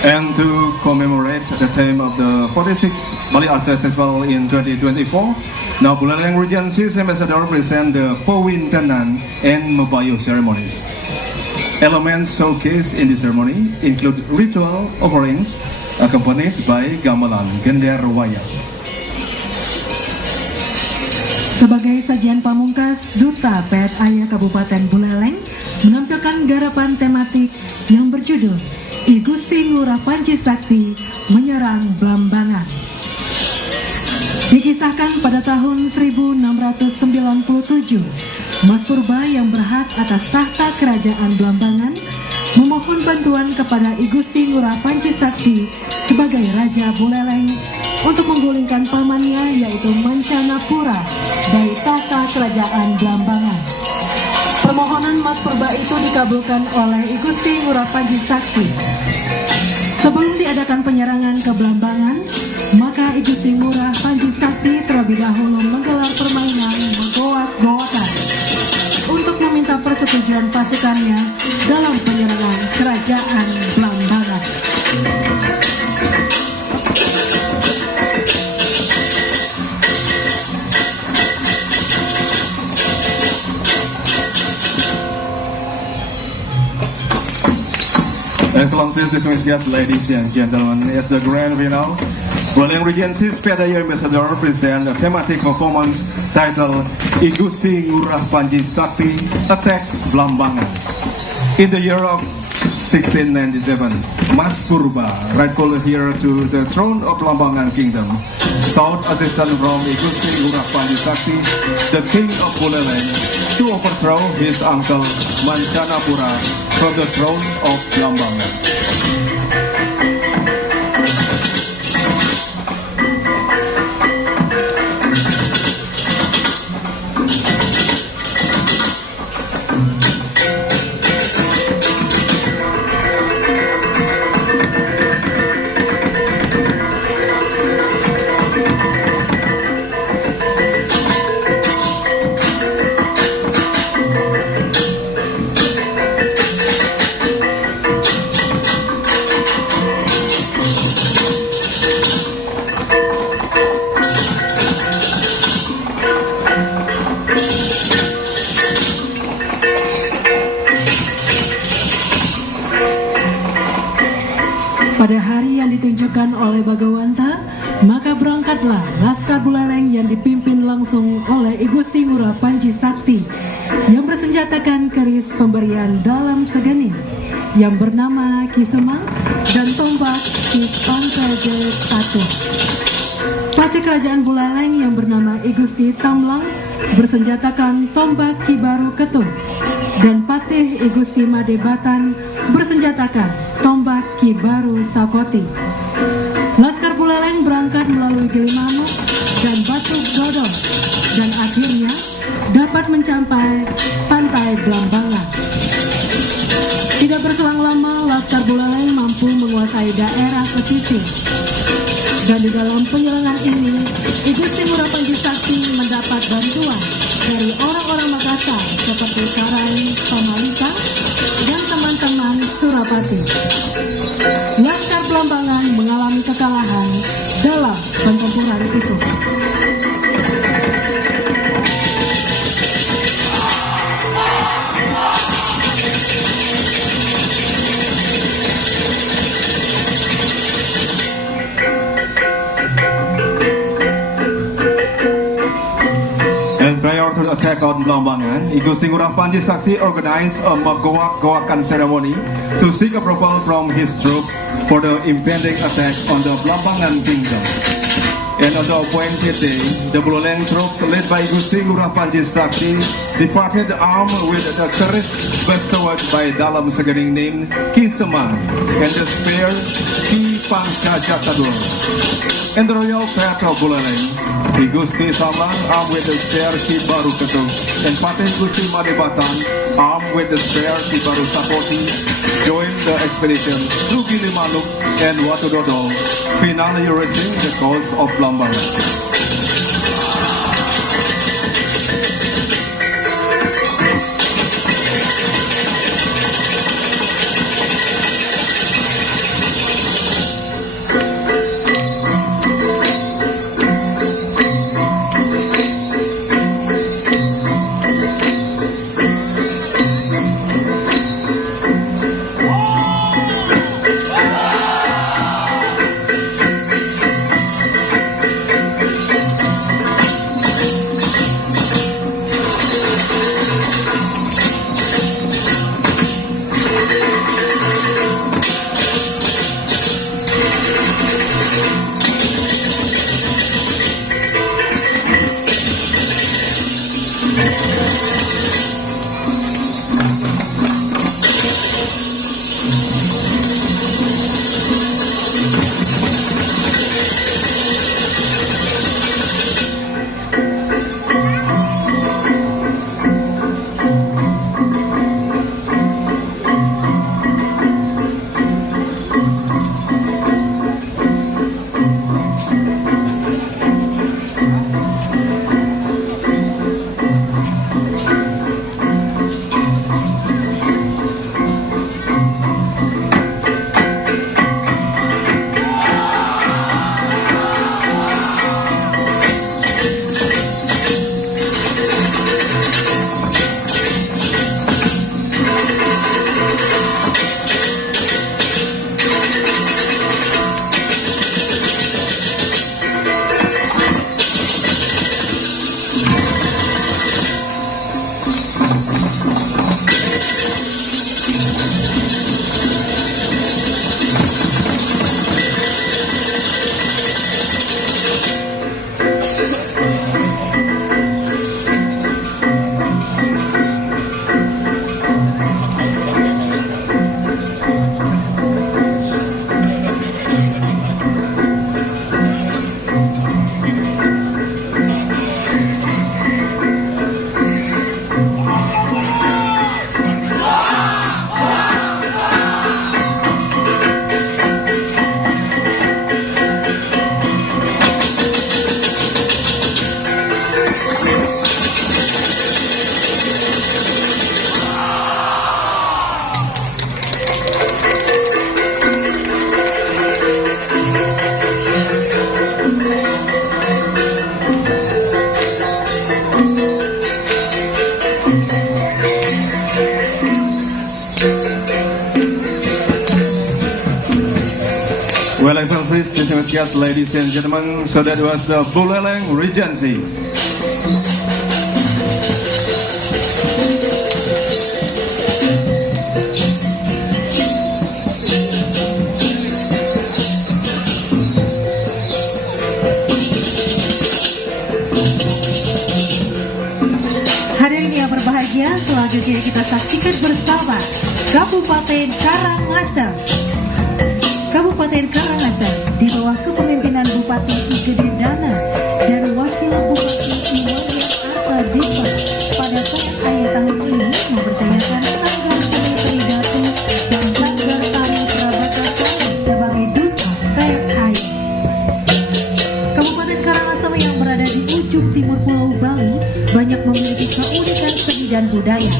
And to commemorate the theme of the 46th Bali Arts Festival in 2024, now Buleleng Regency's ambassador present the Pewintenan and Mebayuk ceremonies. Elements showcased in the ceremony include ritual offerings accompanied by gamelan gender wayang. Sebagai sajian pamungkas, Duta PRAY Kabupaten Buleleng menampilkan garapan tematik yang berjudul I Gusti Ngurah Panci Sakti Menyerang Blambangan. Dikisahkan pada tahun 1697, Mas Purba yang berhak atas tahta kerajaan Blambangan memohon bantuan kepada I Gusti Ngurah Panci Sakti sebagai Raja Buleleng untuk menggulingkan pamannya yaitu Mancanapura dari tahta kerajaan Blambangan. Permohonan Mas Purba itu dikabulkan oleh I Gusti Ngurah Panji Sakti. Sebelum diadakan penyerangan ke Blambangan, maka I Gusti Ngurah Panji Sakti terlebih dahulu menggelar permainan menggoak-goakan untuk meminta persetujuan pasukannya dalam penyerangan kerajaan Blambangan. Excellencies, distinguished guests, ladies and gentlemen, as the grand final, Bulaling Regency's Pedaya Ambassador present a thematic performance titled I Gusti Ngurah Panji Sakti Attacks Blambangan. In the year of 1697, Mas Purba, rightful heir to the throne of Blambangan Kingdom, sought assistance from I Gusti Ngurah Panji Sakti, the king of Bulaling, to overthrow his uncle Mancanapura from the throne of Blambangan. Pada hari yang ditunjukkan oleh Bagawanta, maka berangkatlah Laskar Buleleng yang dipimpin langsung oleh I Gusti Ngurah Panji Sakti yang bersenjatakan keris pemberian dalam segeni yang bernama Ki Semang dan tombak Ki Pangkaje Tatu. Patih kerajaan Buleleng yang bernama I Gusti Tamlang bersenjatakan tombak Ki Baru Ketum dan Patih I Gusti Madebatan bersenjatakan tombak Ki Baru Sakoti. Laskar Buleleng berangkat melalui Gilimanuk dan Batu Dodol dan akhirnya dapat mencapai pantai Blambangan. Tidak berselang lama, Laskar Buleleng mampu menguasai daerah pesisir. Dan di dalam penyerangan ini, I Gusti Ngurah Panji Sakti mendapat bantuan dari orang-orang Makassar seperti Karai, Pamalika, dan teman-teman Surapati. Laskar Blambangan mengalami kekalahan dalam pertempuran itu. Prior to the attack on Blambangan, I Gusti Ngurah Panji Sakti organized a goak-goakan ceremony to seek approval from his troops for the impending attack on the Blambangan kingdom. And on the appointed day, the Buleleng troops led by Gusti Ngurah Panji Sakti departed armed with the keris bestowed by Dalam Segening named Ki Semang and the spear Ki Pangkaje Tatu. And the royal path of Buleleng, I Gusti Tamlang armed with the spear Ki Baru Ketum and Patih Gusti Madebatan armed with the spear Ki Baru Sakoti joined the expedition to Gilimanuk and Watu Dodol, finally reaching the coast of Blambangan. Well, excellencies, distinguished guests, ladies and gentlemen, so that was the Buleleng Regency. Hadirin yang berbahagia, selanjutnya kita saksikan bersama Kabupaten Karangasem. Kabupaten Karangasem di bawah kepemimpinan Bupati Igede Dana dan Wakil Bupati Iwayan Arta-Dipa pada PSAY tahun ini mempercayakan Sanggar Seni Tridatu dan Sanggar Tari Prabakasari sebagai duta PSAY. Kabupaten Karangasem yang berada di ujung timur Pulau Bali banyak memiliki keunikan seni dan budaya.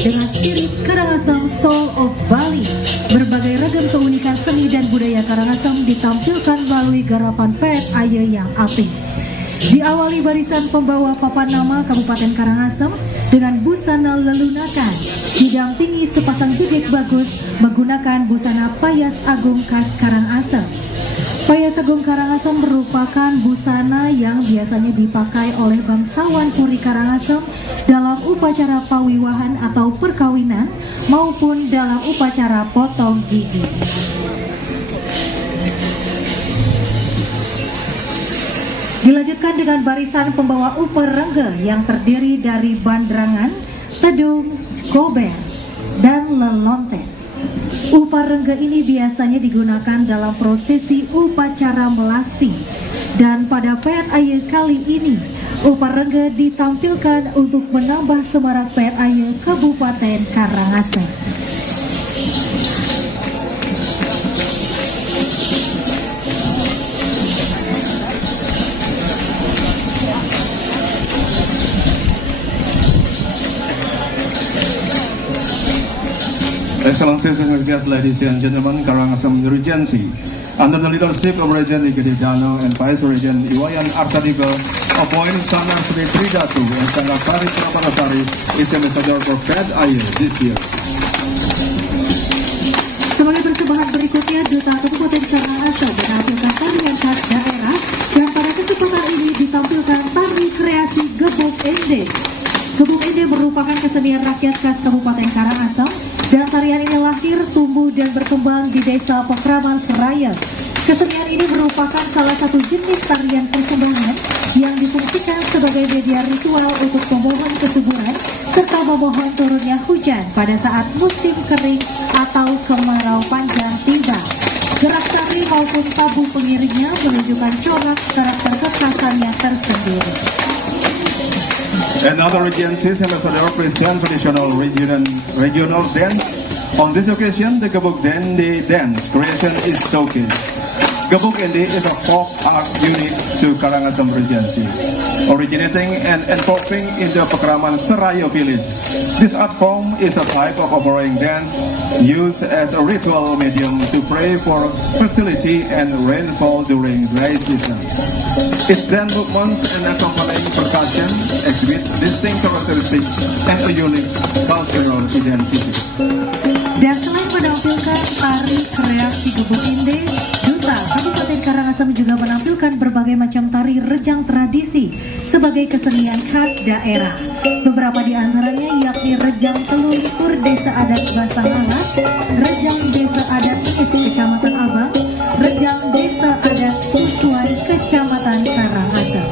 Dengan spirit Karangasem Soul of Bali, berbagai ragam keunikan seni dan budaya Karangasem ditampilkan melalui garapan PSAY yang apik. Diawali barisan pembawa papan nama Kabupaten Karangasem dengan busana lelunakan, didampingi sepasang jegek bagus menggunakan busana Payas Agung khas Karangasem. Payas Agung Karangasem merupakan busana yang biasanya dipakai oleh bangsawan Puri Karangasem dalam upacara pawiwahan atau perkawinan maupun dalam upacara potong gigi. Dilanjutkan dengan barisan pembawa uper rengge yang terdiri dari bandrangan, tedung, gober, dan lelonten. Upar rengge ini biasanya digunakan dalam prosesi upacara melasti, dan pada PSAY kali ini upar rengge ditampilkan untuk menambah semarak PSAY Kabupaten Karangasem. Excellencies and guests, ladies and gentlemen, Karangasem Regency, under the leadership of Regent Igede Dana and Vice Regent Iwayan Arta-Dipa, appoint Sanggar Seni Tridatu and Sanggar Tari Prabakasari is ambassador for PSAY this year. Sebagai persembahan berikutnya, Duta Kabupaten Karangasem menampilkan tarian khas daerah, dan pada kesempatan ini ditampilkan tari kreasi Gebuk Ende. Gebuk Ende merupakan kesenian rakyat khas Kabupaten Karangasem, dan tarian ini lahir, tumbuh, dan berkembang di Desa Pekraman Seraya. Kesenian ini merupakan salah satu jenis tarian persembahan yang difungsikan sebagai media ritual untuk memohon kesuburan serta memohon turunnya hujan pada saat musim kering atau kemarau panjang tiba. Gerak tari maupun tabu pengiringnya menunjukkan corak karakter kekhasannya tersendiri. Another regency ambassador present traditional regional dance. On this occasion, the Gebuk Ende dance creation is showcased. Gebuk Ende is a folk art unique to Karangasem Regency, originating and evolving in the Pekraman Seraya village. This art form is a type of offering dance used as a ritual medium to pray for fertility and rainfall during dry season. Its dance movements and accompanying percussion exhibits distinct characteristics and a unique cultural identity. Dan selain menampilkan tari kreasi Gebuk Ende, Duta Kabupaten Karangasem juga menampilkan berbagai macam tari rejang tradisi sebagai kesenian khas daerah. Beberapa di antaranya yakni Rejang Telulikur Desa Adat Basangala, Rejang Desa Adat Isi Kecamatan Abang, Rejang Desa Adat Susuan Kecamatan Karangasem.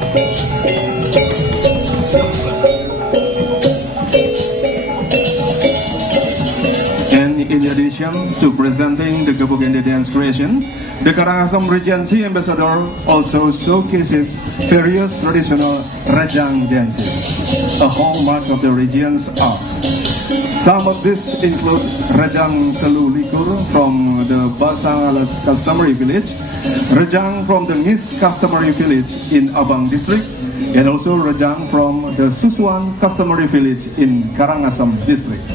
And in addition to presenting the Gabugende dance creation, the Karangasem Regency Ambassador also showcases various traditional Rejang dances, a hallmark of the region's art. Some of this include Rejang Telulikur from the Basangalas customary village, Rejang from the Ngis customary village in Abang district, and also Rejang from the Susuan customary village in Karangasem district.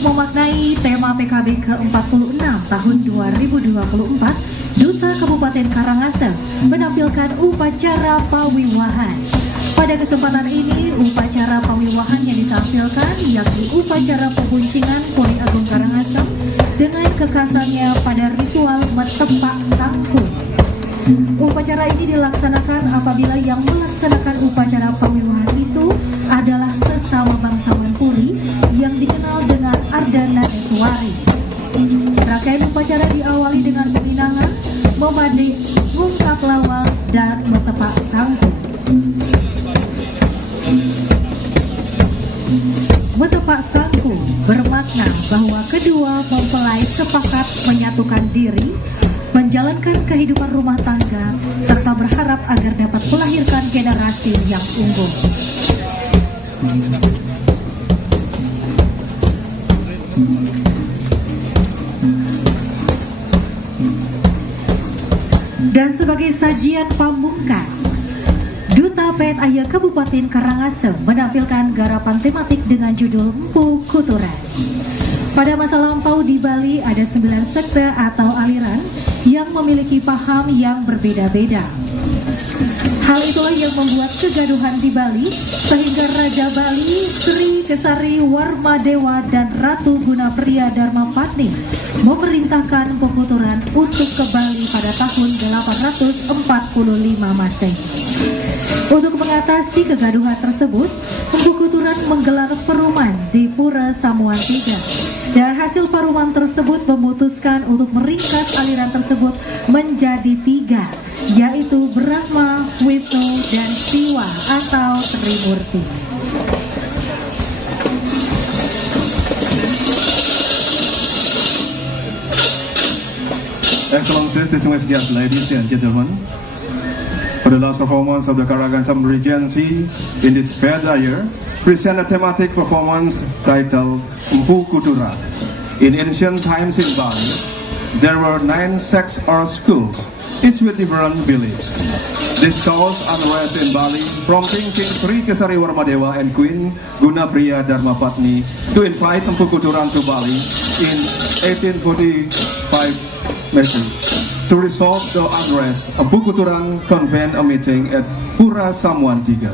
Memaknai tema PKB ke-46 tahun 2024, Duta Kabupaten Karangasem menampilkan upacara pawiwahan. Pada kesempatan ini, upacara pawiwahan yang ditampilkan yakni upacara pembuncingan Puri Agung Karangasem dengan kekhasannya pada ritual metepak sangkung. Upacara ini dilaksanakan apabila yang melaksanakan upacara pawiwahan itu adalah sesama bangsawan Puri yang dikenal dengan Ardana Eswari. Rangkaian upacara diawali dengan penginangan, memandi, ngungkap lawal, dan metepak sangkung. Metepak sangkung bermakna bahwa kedua mempelai sepakat menyatukan diri, menjalankan kehidupan rumah tangga, serta berharap agar dapat melahirkan generasi yang unggul. Dan sebagai sajian pamungkas, Duta PNAY Kabupaten Karangasem menampilkan garapan tematik dengan judul Mpu Kuturan. Pada masa lampau di Bali ada 9 sekte atau aliran yang memiliki paham yang berbeda-beda. Hal itulah yang membuat kegaduhan di Bali, sehingga Raja Bali, Sri Kesari Warmadewa dan Ratu Gunapriya Dharmapatni memerintahkan Pekuturan untuk ke Bali pada tahun 845 Masehi. Untuk mengatasi kegaduhan tersebut, Pekuturan menggelar peruman di Pura Samuan III. Dan hasil paruman tersebut memutuskan untuk meringkas aliran tersebut menjadi 3, yaitu Brahma, Wisnu, dan Siwa atau Trimurti. Excellencies, distinguished guests, ladies and gentlemen, for the last performance of the Karangasem Regency in this fair year, present a thematic performance titled Mpu Kuturan. In ancient times in Bali, there were 9 sects or schools, each with different beliefs. This caused unrest in Bali, prompting King Sri Kesari Warmadewa and Queen Gunapriya Dharmapatni to invite Mpu Kuturan to Bali in 1845 by Messi. To resolve the unrest, Abu Kuturan convened a meeting at Pura Samuan Tiga.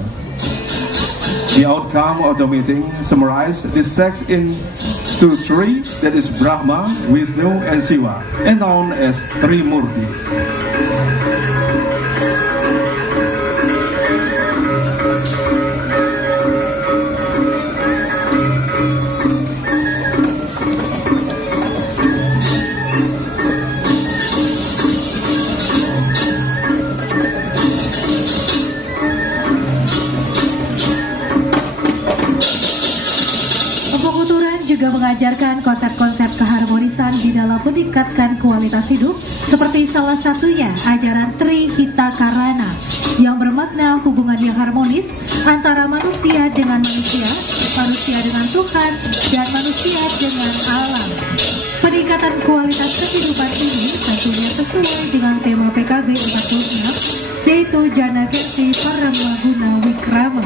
The outcome of the meeting summarized this text into three, that is Brahma, Vishnu, and Shiva, and known as Trimurti. Juga mengajarkan konsep-konsep keharmonisan di dalam meningkatkan kualitas hidup, seperti salah satunya ajaran Trihita Karana yang bermakna hubungan yang harmonis antara manusia dengan manusia, manusia dengan Tuhan, dan manusia dengan alam. Peningkatan kualitas kehidupan ini tentunya sesuai dengan tema PKB 46, yaitu Jana Kirti Paramaguna Wikrama.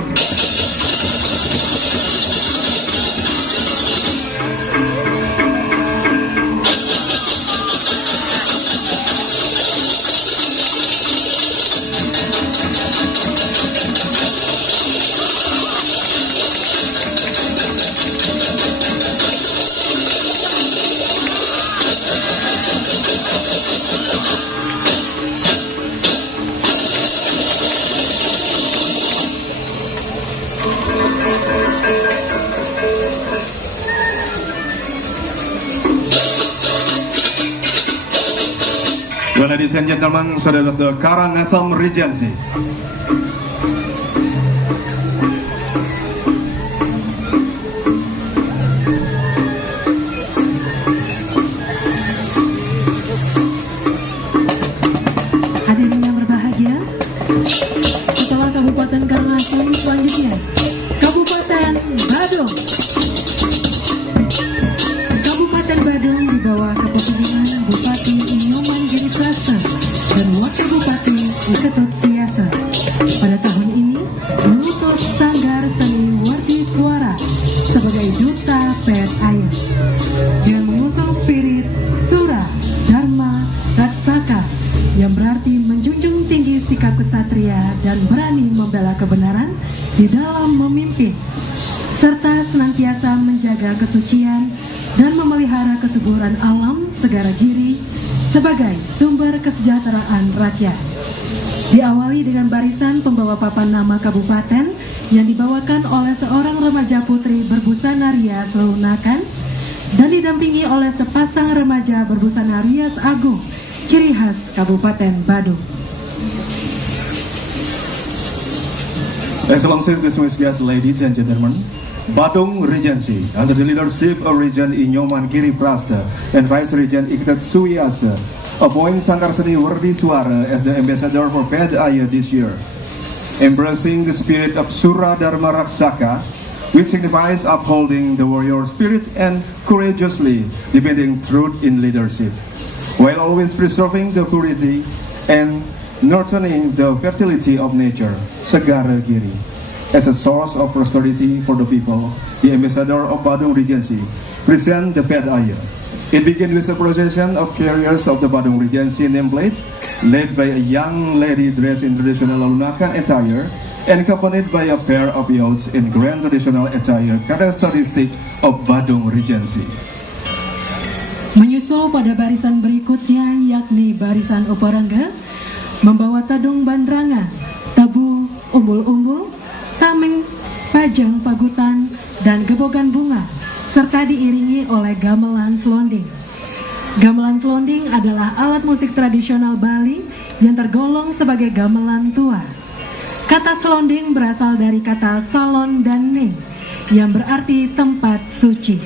Well, ladies and gentlemen, so that was the Karangasem Regency. Hadirin yang berbahagia, setelah Kabupaten Karangasem, selanjutnya Kabupaten Badung. Kabupaten Badung di bawah kepemimpinan Bupati Inyoman Giri Prasta dan Wakil Bupati Ketut Siasa. Pada tahun ini mengutus Sanggar Seni Wardi Suara sebagai Duta Pet Air dengan mengusung spirit Sura Dharma Raksaka yang berarti menjunjung tinggi sikap kesatria dan berani membela kebenaran di dalam memimpin, serta senantiasa menjaga kesucian dan memelihara kesuburan alam Segara Giri sebagai sumber kesejahteraan rakyat. Diawali dengan barisan pembawa papan nama kabupaten yang dibawakan oleh seorang remaja putri berbusana rias lunakan dan didampingi oleh sepasang remaja berbusana rias agung, ciri khas Kabupaten Badung. Excellencies, distinguished guests, ladies and gentlemen, Badung Regency, under the leadership of Regent Inyoman Giri Prasta and Vice Regent Iktet Suwiasa, appoint Sanggar Seni Wardi Suara as the ambassador for Pet Air this year, embracing the spirit of Sura Dharma Raksaka, which signifies upholding the warrior spirit and courageously defending truth in leadership, while always preserving the purity and nurturing the fertility of nature, Segara Giri. As a source of prosperity for the people, the ambassador of Badung Regency present the Pet Air. It begins with a procession of carriers of the Badung Regency nameplate, led by a young lady dressed in traditional Lunakan attire, and accompanied by a pair of yachts in grand traditional attire characteristic of Badung Regency. Menyusul pada barisan berikutnya, yakni barisan Oparangga, membawa tadung bandrangan, tabu umbul-umbul, tameng, pajang pagutan, dan gebogan bunga, serta diiringi oleh gamelan selonding. Gamelan selonding adalah alat musik tradisional Bali yang tergolong sebagai gamelan tua. Kata selonding berasal dari kata salon dan ning, yang berarti tempat suci.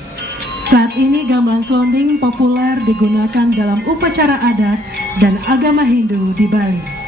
Saat ini gamelan selonding populer digunakan dalam upacara adat dan agama Hindu di Bali.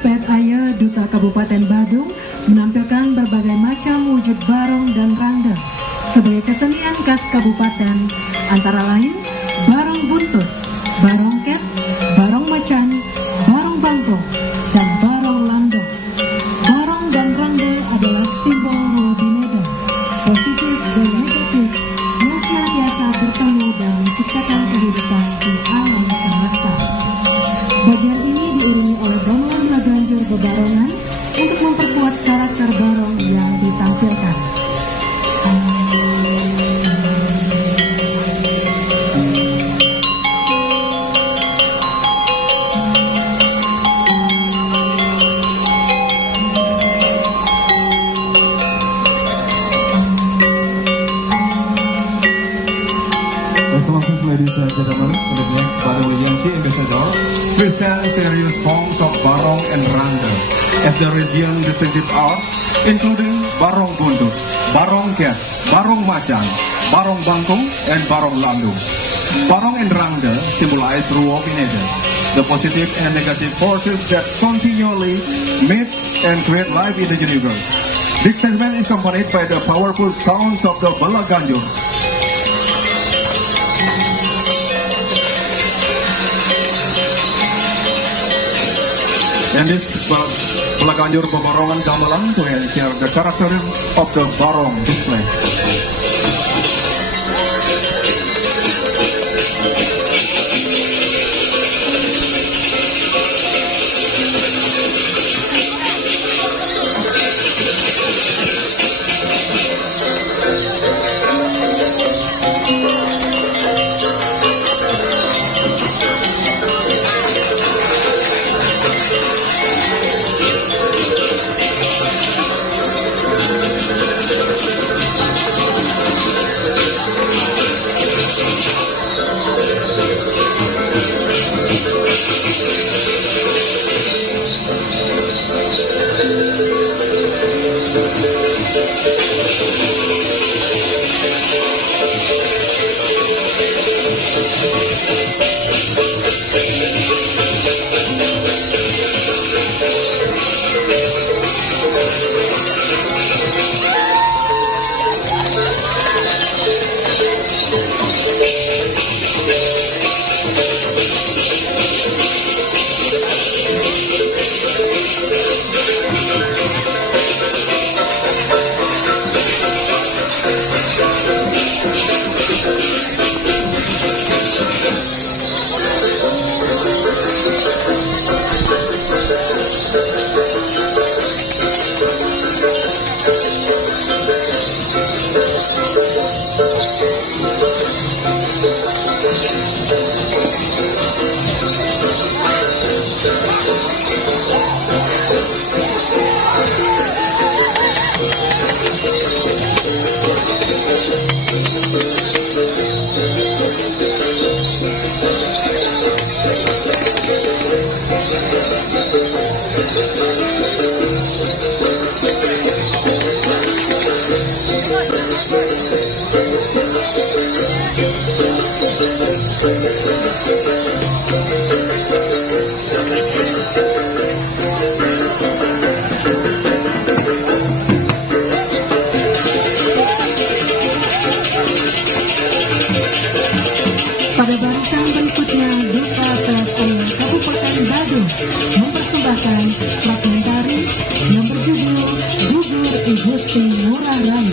PRAYA Duta Kabupaten Badung menampilkan berbagai macam wujud barong dan rangda sebagai kesenian khas kabupaten, antara lain barong buntut, barong ket, barong macan, barong bangkong, dan barong landok. Barong dan rangda adalah simbol Ruo Bineka, positif dan negatif, yang senantiasa bertemu dan menciptakan kehidupan di alam semesta. Bagian ini diiringi oleh gamelan Laganjur bebarongan untuk memperkuat karakter barong yang ditampilkan. Excellencies, ladies and gentlemen, the next Badung Williamsi Ambassador present various forms of barong and rangda as the region distinctive arts, including barong buntut, barong ket, barong macan, barong bangkong, and barong landung. Barong and rangda symbolize Ruo Bineka, the positive and negative forces that continually meet and create life in the universe. This segment is accompanied by the powerful sounds of the Balaganjur. And this Balaganjur bebarongan gamelan to share the character of the barong display. Pada barisan berikutnya, Duta PRAYA Kabupaten Badung mempersembahkan fragmentari yang berjudul Gugur I Gusti Ngurah Rai.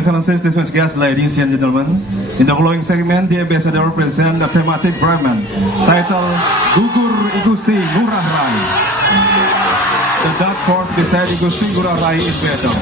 Excellencies, distinguished guests, ladies and gentlemen, in the following segment, the ambassador present a thematic Brahman titled Gugur Igusti Ngurah Rai. The Dutch force beside Igusti Ngurah Rai in battle.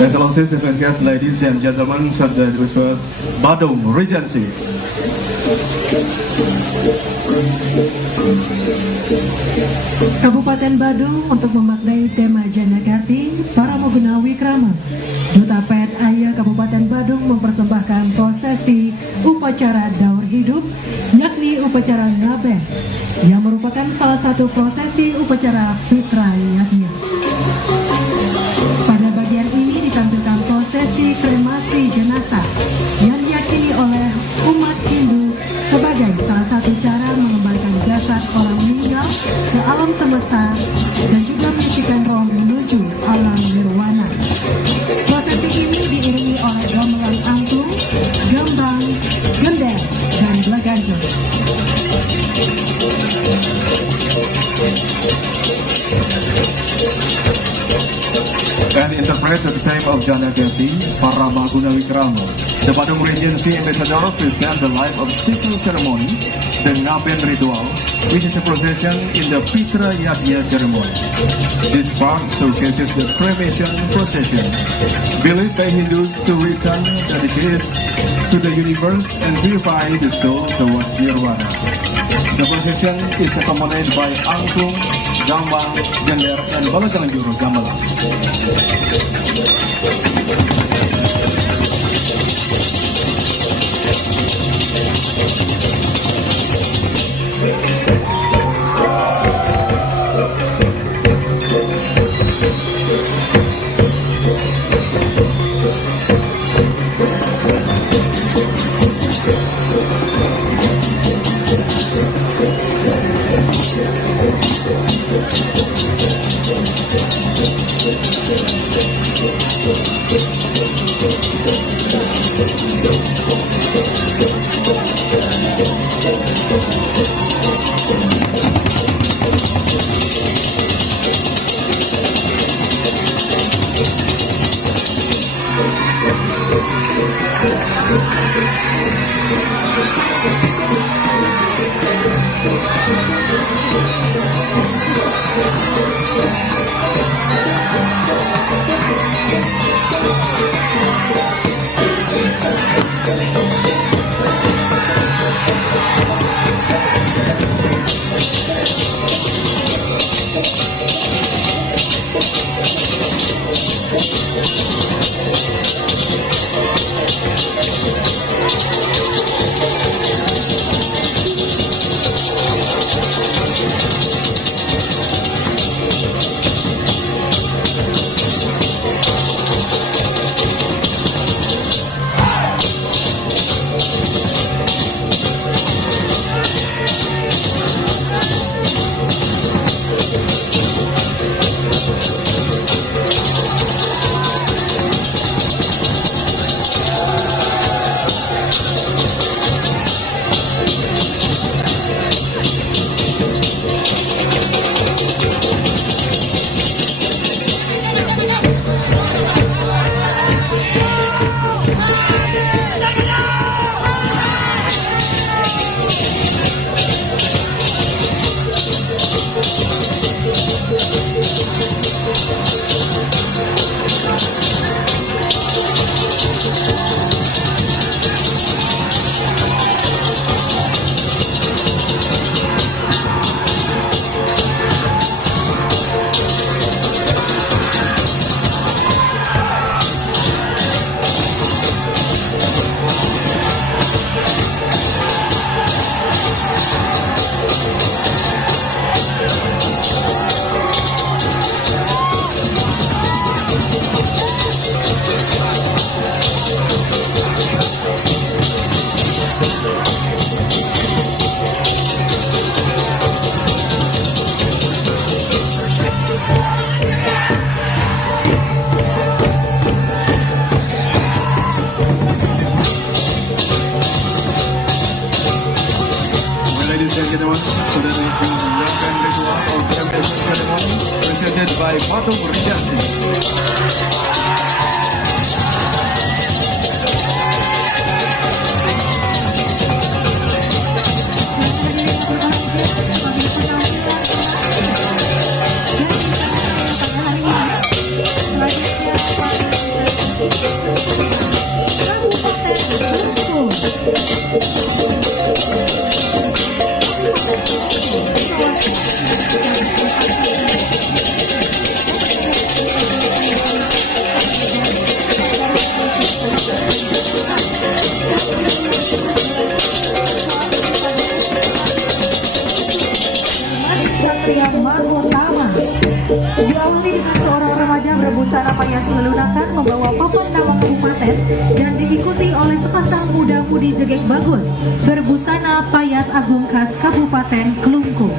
Excellencies, distinguished guests, ladies and gentlemen, serta distinguished Badung Regency. Kabupaten Badung untuk memaknai tema Jana Karti, para Mogunawi Krama. Duta Pet Ayah Kabupaten Badung mempersembahkan prosesi upacara daur hidup, yakni upacara Ngaben, yang merupakan salah satu prosesi upacara Fitra Yatnya. Pada bagian ini ditampilkan prosesi kremasi jenazah yang diyakini oleh umat Hindu sebagai salah satu cara mengembalikan jasad orang meninggal ke alam semesta dan juga menyisikan roh menuju alam nirwana. Prosesi ini diiringi oleh gamelan angklung, gambang, gender, dan blaganjo. And interpret the theme of Jana Karti, para Mogunawi Krama. The Badung Regency ambassador present the life of civil ceremony, the Ngaben ritual, which is a procession in the Fitra Yatnya ceremony. This part showcases the cremation procession, believed by Hindus to return the deceased to the universe and purify the soul towards nirvana. The procession is accompanied by angklung, gambang, gender, and balaganjuru gamelan. berbusana payas lelunakan membawa papan nama kabupaten dan diikuti oleh sepasang muda-mudi jegek bagus berbusana payas agung khas Kabupaten Kelungkung.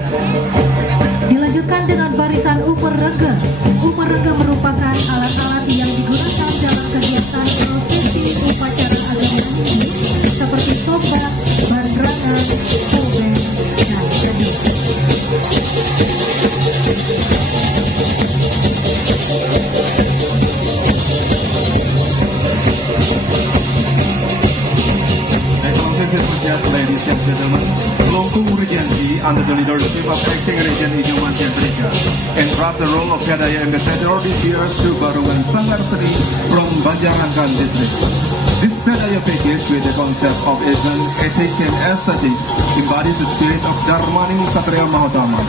Dilanjutkan dengan barisan uper rege. Uper rege merupakan alat-alat yang digunakan dalam kegiatan prosesi upacara agama Hindu seperti tombak, banderangan, tobeng, dan keding. Ladies and gentlemen, Kelungkung Regency under the leadership of Acting Region Ijuman Afrika entrust the role of Gadaya Ambassador this year to Barungan Sanggar Seni from Banjarnegara District. This Gadaya package with the concept of Asian ethic and aesthetic embodies the spirit of Dharmani Satria Mahotama,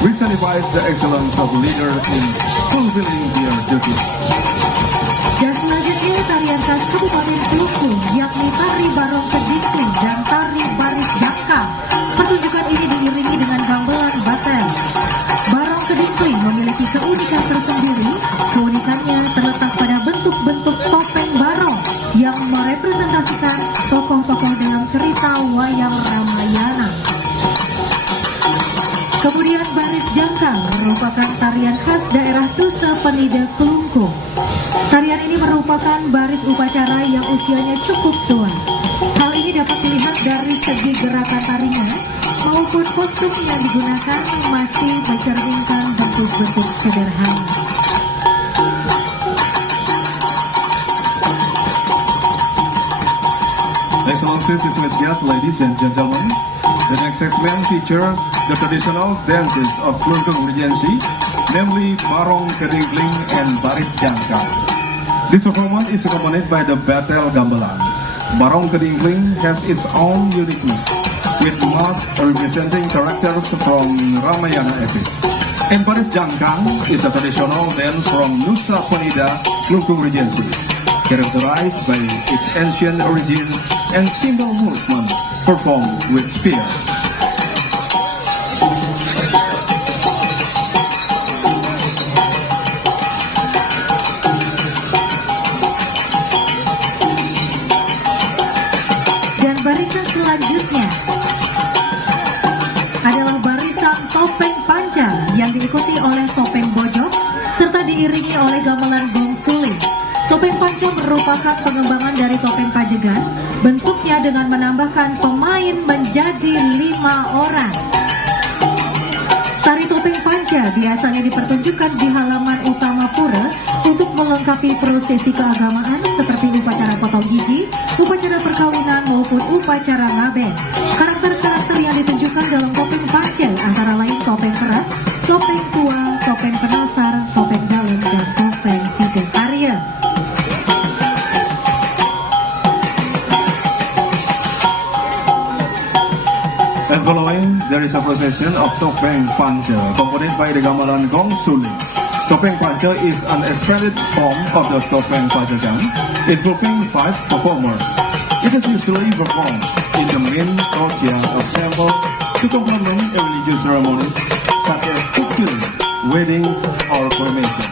which signifies the excellence of leader in fulfilling their duties. Dan selanjutnya tarian khas Kabupaten Kelungkung yakni tari barong kedikling dan tari baris jaka. Pertunjukan ini diiringi dengan gamelan batel. Barong kedikling memiliki keunikan tersendiri. Keunikannya terletak pada bentuk-bentuk topeng barong yang merepresentasikan tokoh-tokoh dalam cerita wayang Ramayana. Kemudian baris jangkang merupakan tarian khas daerah Dusa Penida Kelungkung. Tarian ini merupakan baris upacara yang usianya cukup tua. Hal ini dapat dilihat dari segi gerakan tarinya maupun kostum yang digunakan masih mencerminkan bentuk-bentuk sederhana. Excellencies, distinguished guests, ladies and gentlemen, the next segment features the traditional dances of Kelungkung Regency, namely Barong Kedingling and Baris Jangkang. This performance is accompanied by the Batel Gamelan. Barong Kedingling has its own uniqueness, with masks representing characters from Ramayana epic. And Baris Jangkang is a traditional dance from Nusa Penida, Kelungkung Regency, characterized by its ancient origins and simple movement performed with spears. Dan barisan selanjutnya adalah barisan topeng panca yang diikuti oleh topeng bojok serta diiringi oleh gamelan gong suling. Topeng panca merupakan pengembangan dari topeng pajegan, bentuknya dengan menambahkan pemain menjadi 5 orang. Tari topeng panca biasanya dipertunjukkan di halaman utama pura untuk melengkapi prosesi keagamaan seperti upacara potong gigi, upacara perkawinan maupun upacara ngaben. Karakter-karakter yang ditunjukkan dalam topeng panca antara lain topeng keras, topeng tua, topeng penasar, topeng dalam, dan topeng sugeng karya. And following, there is a procession of Topeng Panca, accompanied by the gamelan Gong Suling. Topeng Panca is an expanded form of the Topeng Pajagan, involving 5 performers. It is usually performed in the main courtyard of temples to complement religious ceremonies such as cooking, weddings, or coronation.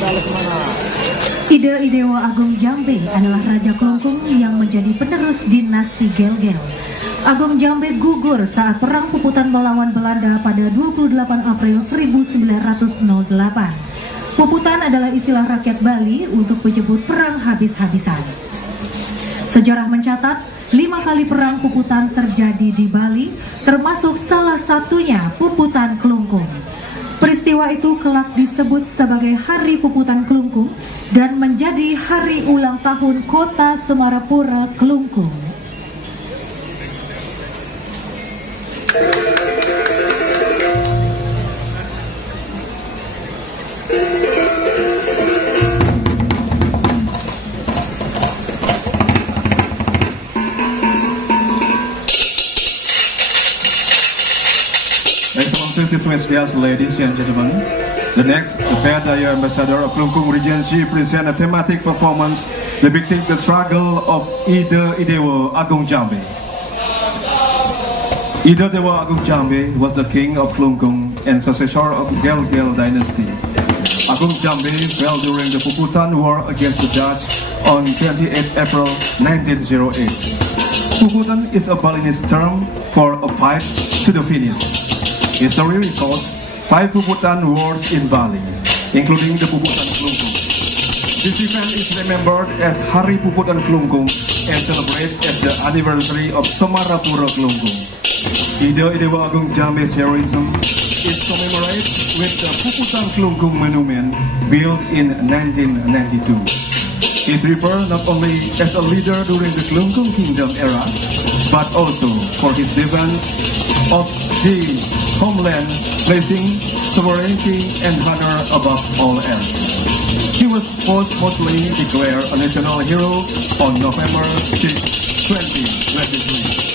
Balas mana? Ide Idewa Agung Jambe adalah Raja Klungkung yang menjadi penerus dinasti Gel-Gel. Agung Jambe gugur saat Perang Puputan melawan Belanda pada 28 April 1908. Puputan adalah istilah rakyat Bali untuk menyebut perang habis-habisan. Sejarah mencatat 5 kali perang Puputan terjadi di Bali, termasuk salah satunya Puputan Klungkung. Peristiwa itu kelak disebut sebagai Hari Puputan Klungkung dan menjadi hari ulang tahun Kota Semarapura Klungkung. Excellencies, distinguished guests, ladies and gentlemen, the next Daya Ambassador of Klungkung Regency present a thematic performance depicting the struggle of Ide Idewa Agung Jambe. Ide Dewa Agung Jambe was the king of Klungkung and successor of Gel-Gel dynasty. Agung Jambe fell during the Puputan War against the Dutch on 28 April 1908. Puputan is a Balinese term for a fight to the finish. History records 5 Puputan wars in Bali, including the Puputan Klungkung. This event is remembered as Hari Puputan Klungkung and celebrated as the anniversary of Semarapura Klungkung. Ide Idewa Agung Jambe's heroism is commemorated with the Puputan Klungkung monument built in 1992. He is referred not only as a leader during the Klungkung Kingdom era, but also for his defense of the homeland, placing sovereignty and honor above all else. He was posthumously declared a national hero on November 6, 2023.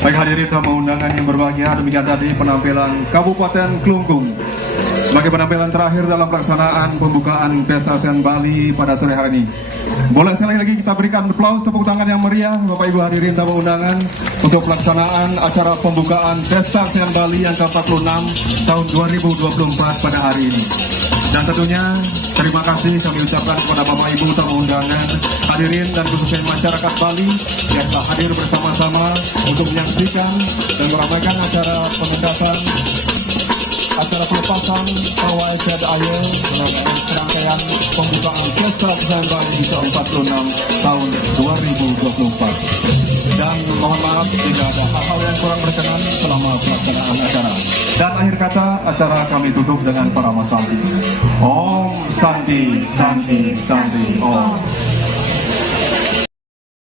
Baik hadirin tamu undangan yang berbahagia, demikian tadi penampilan Kabupaten Klungkung sebagai penampilan terakhir dalam pelaksanaan pembukaan Pesta ASEAN Bali pada sore hari ini. Boleh sekali lagi kita berikan aplaus, tepuk tangan yang meriah Bapak Ibu hadirin tamu undangan untuk pelaksanaan acara pembukaan Pesta ASEAN Bali yang ke-46 tahun 2024 pada hari ini. Dan tentunya terima kasih kami ucapkan kepada Bapak Ibu tamu undangan, hadirin dan khususnya masyarakat Bali yang telah hadir bersama-sama untuk menyaksikan dan meramaikan acara pementasan, acara pelepasan pawai Jad Aye dalam serangkaian pembukaan Pesta ASEAN Bali ke-46 tahun 2024. Dan mohon maaf jika ada hal-hal yang kurang berkenan selama pelaksanaan acara. Dan akhir kata, acara kami tutup dengan Parama Santi. Om Santi, Santi, Santi, Om.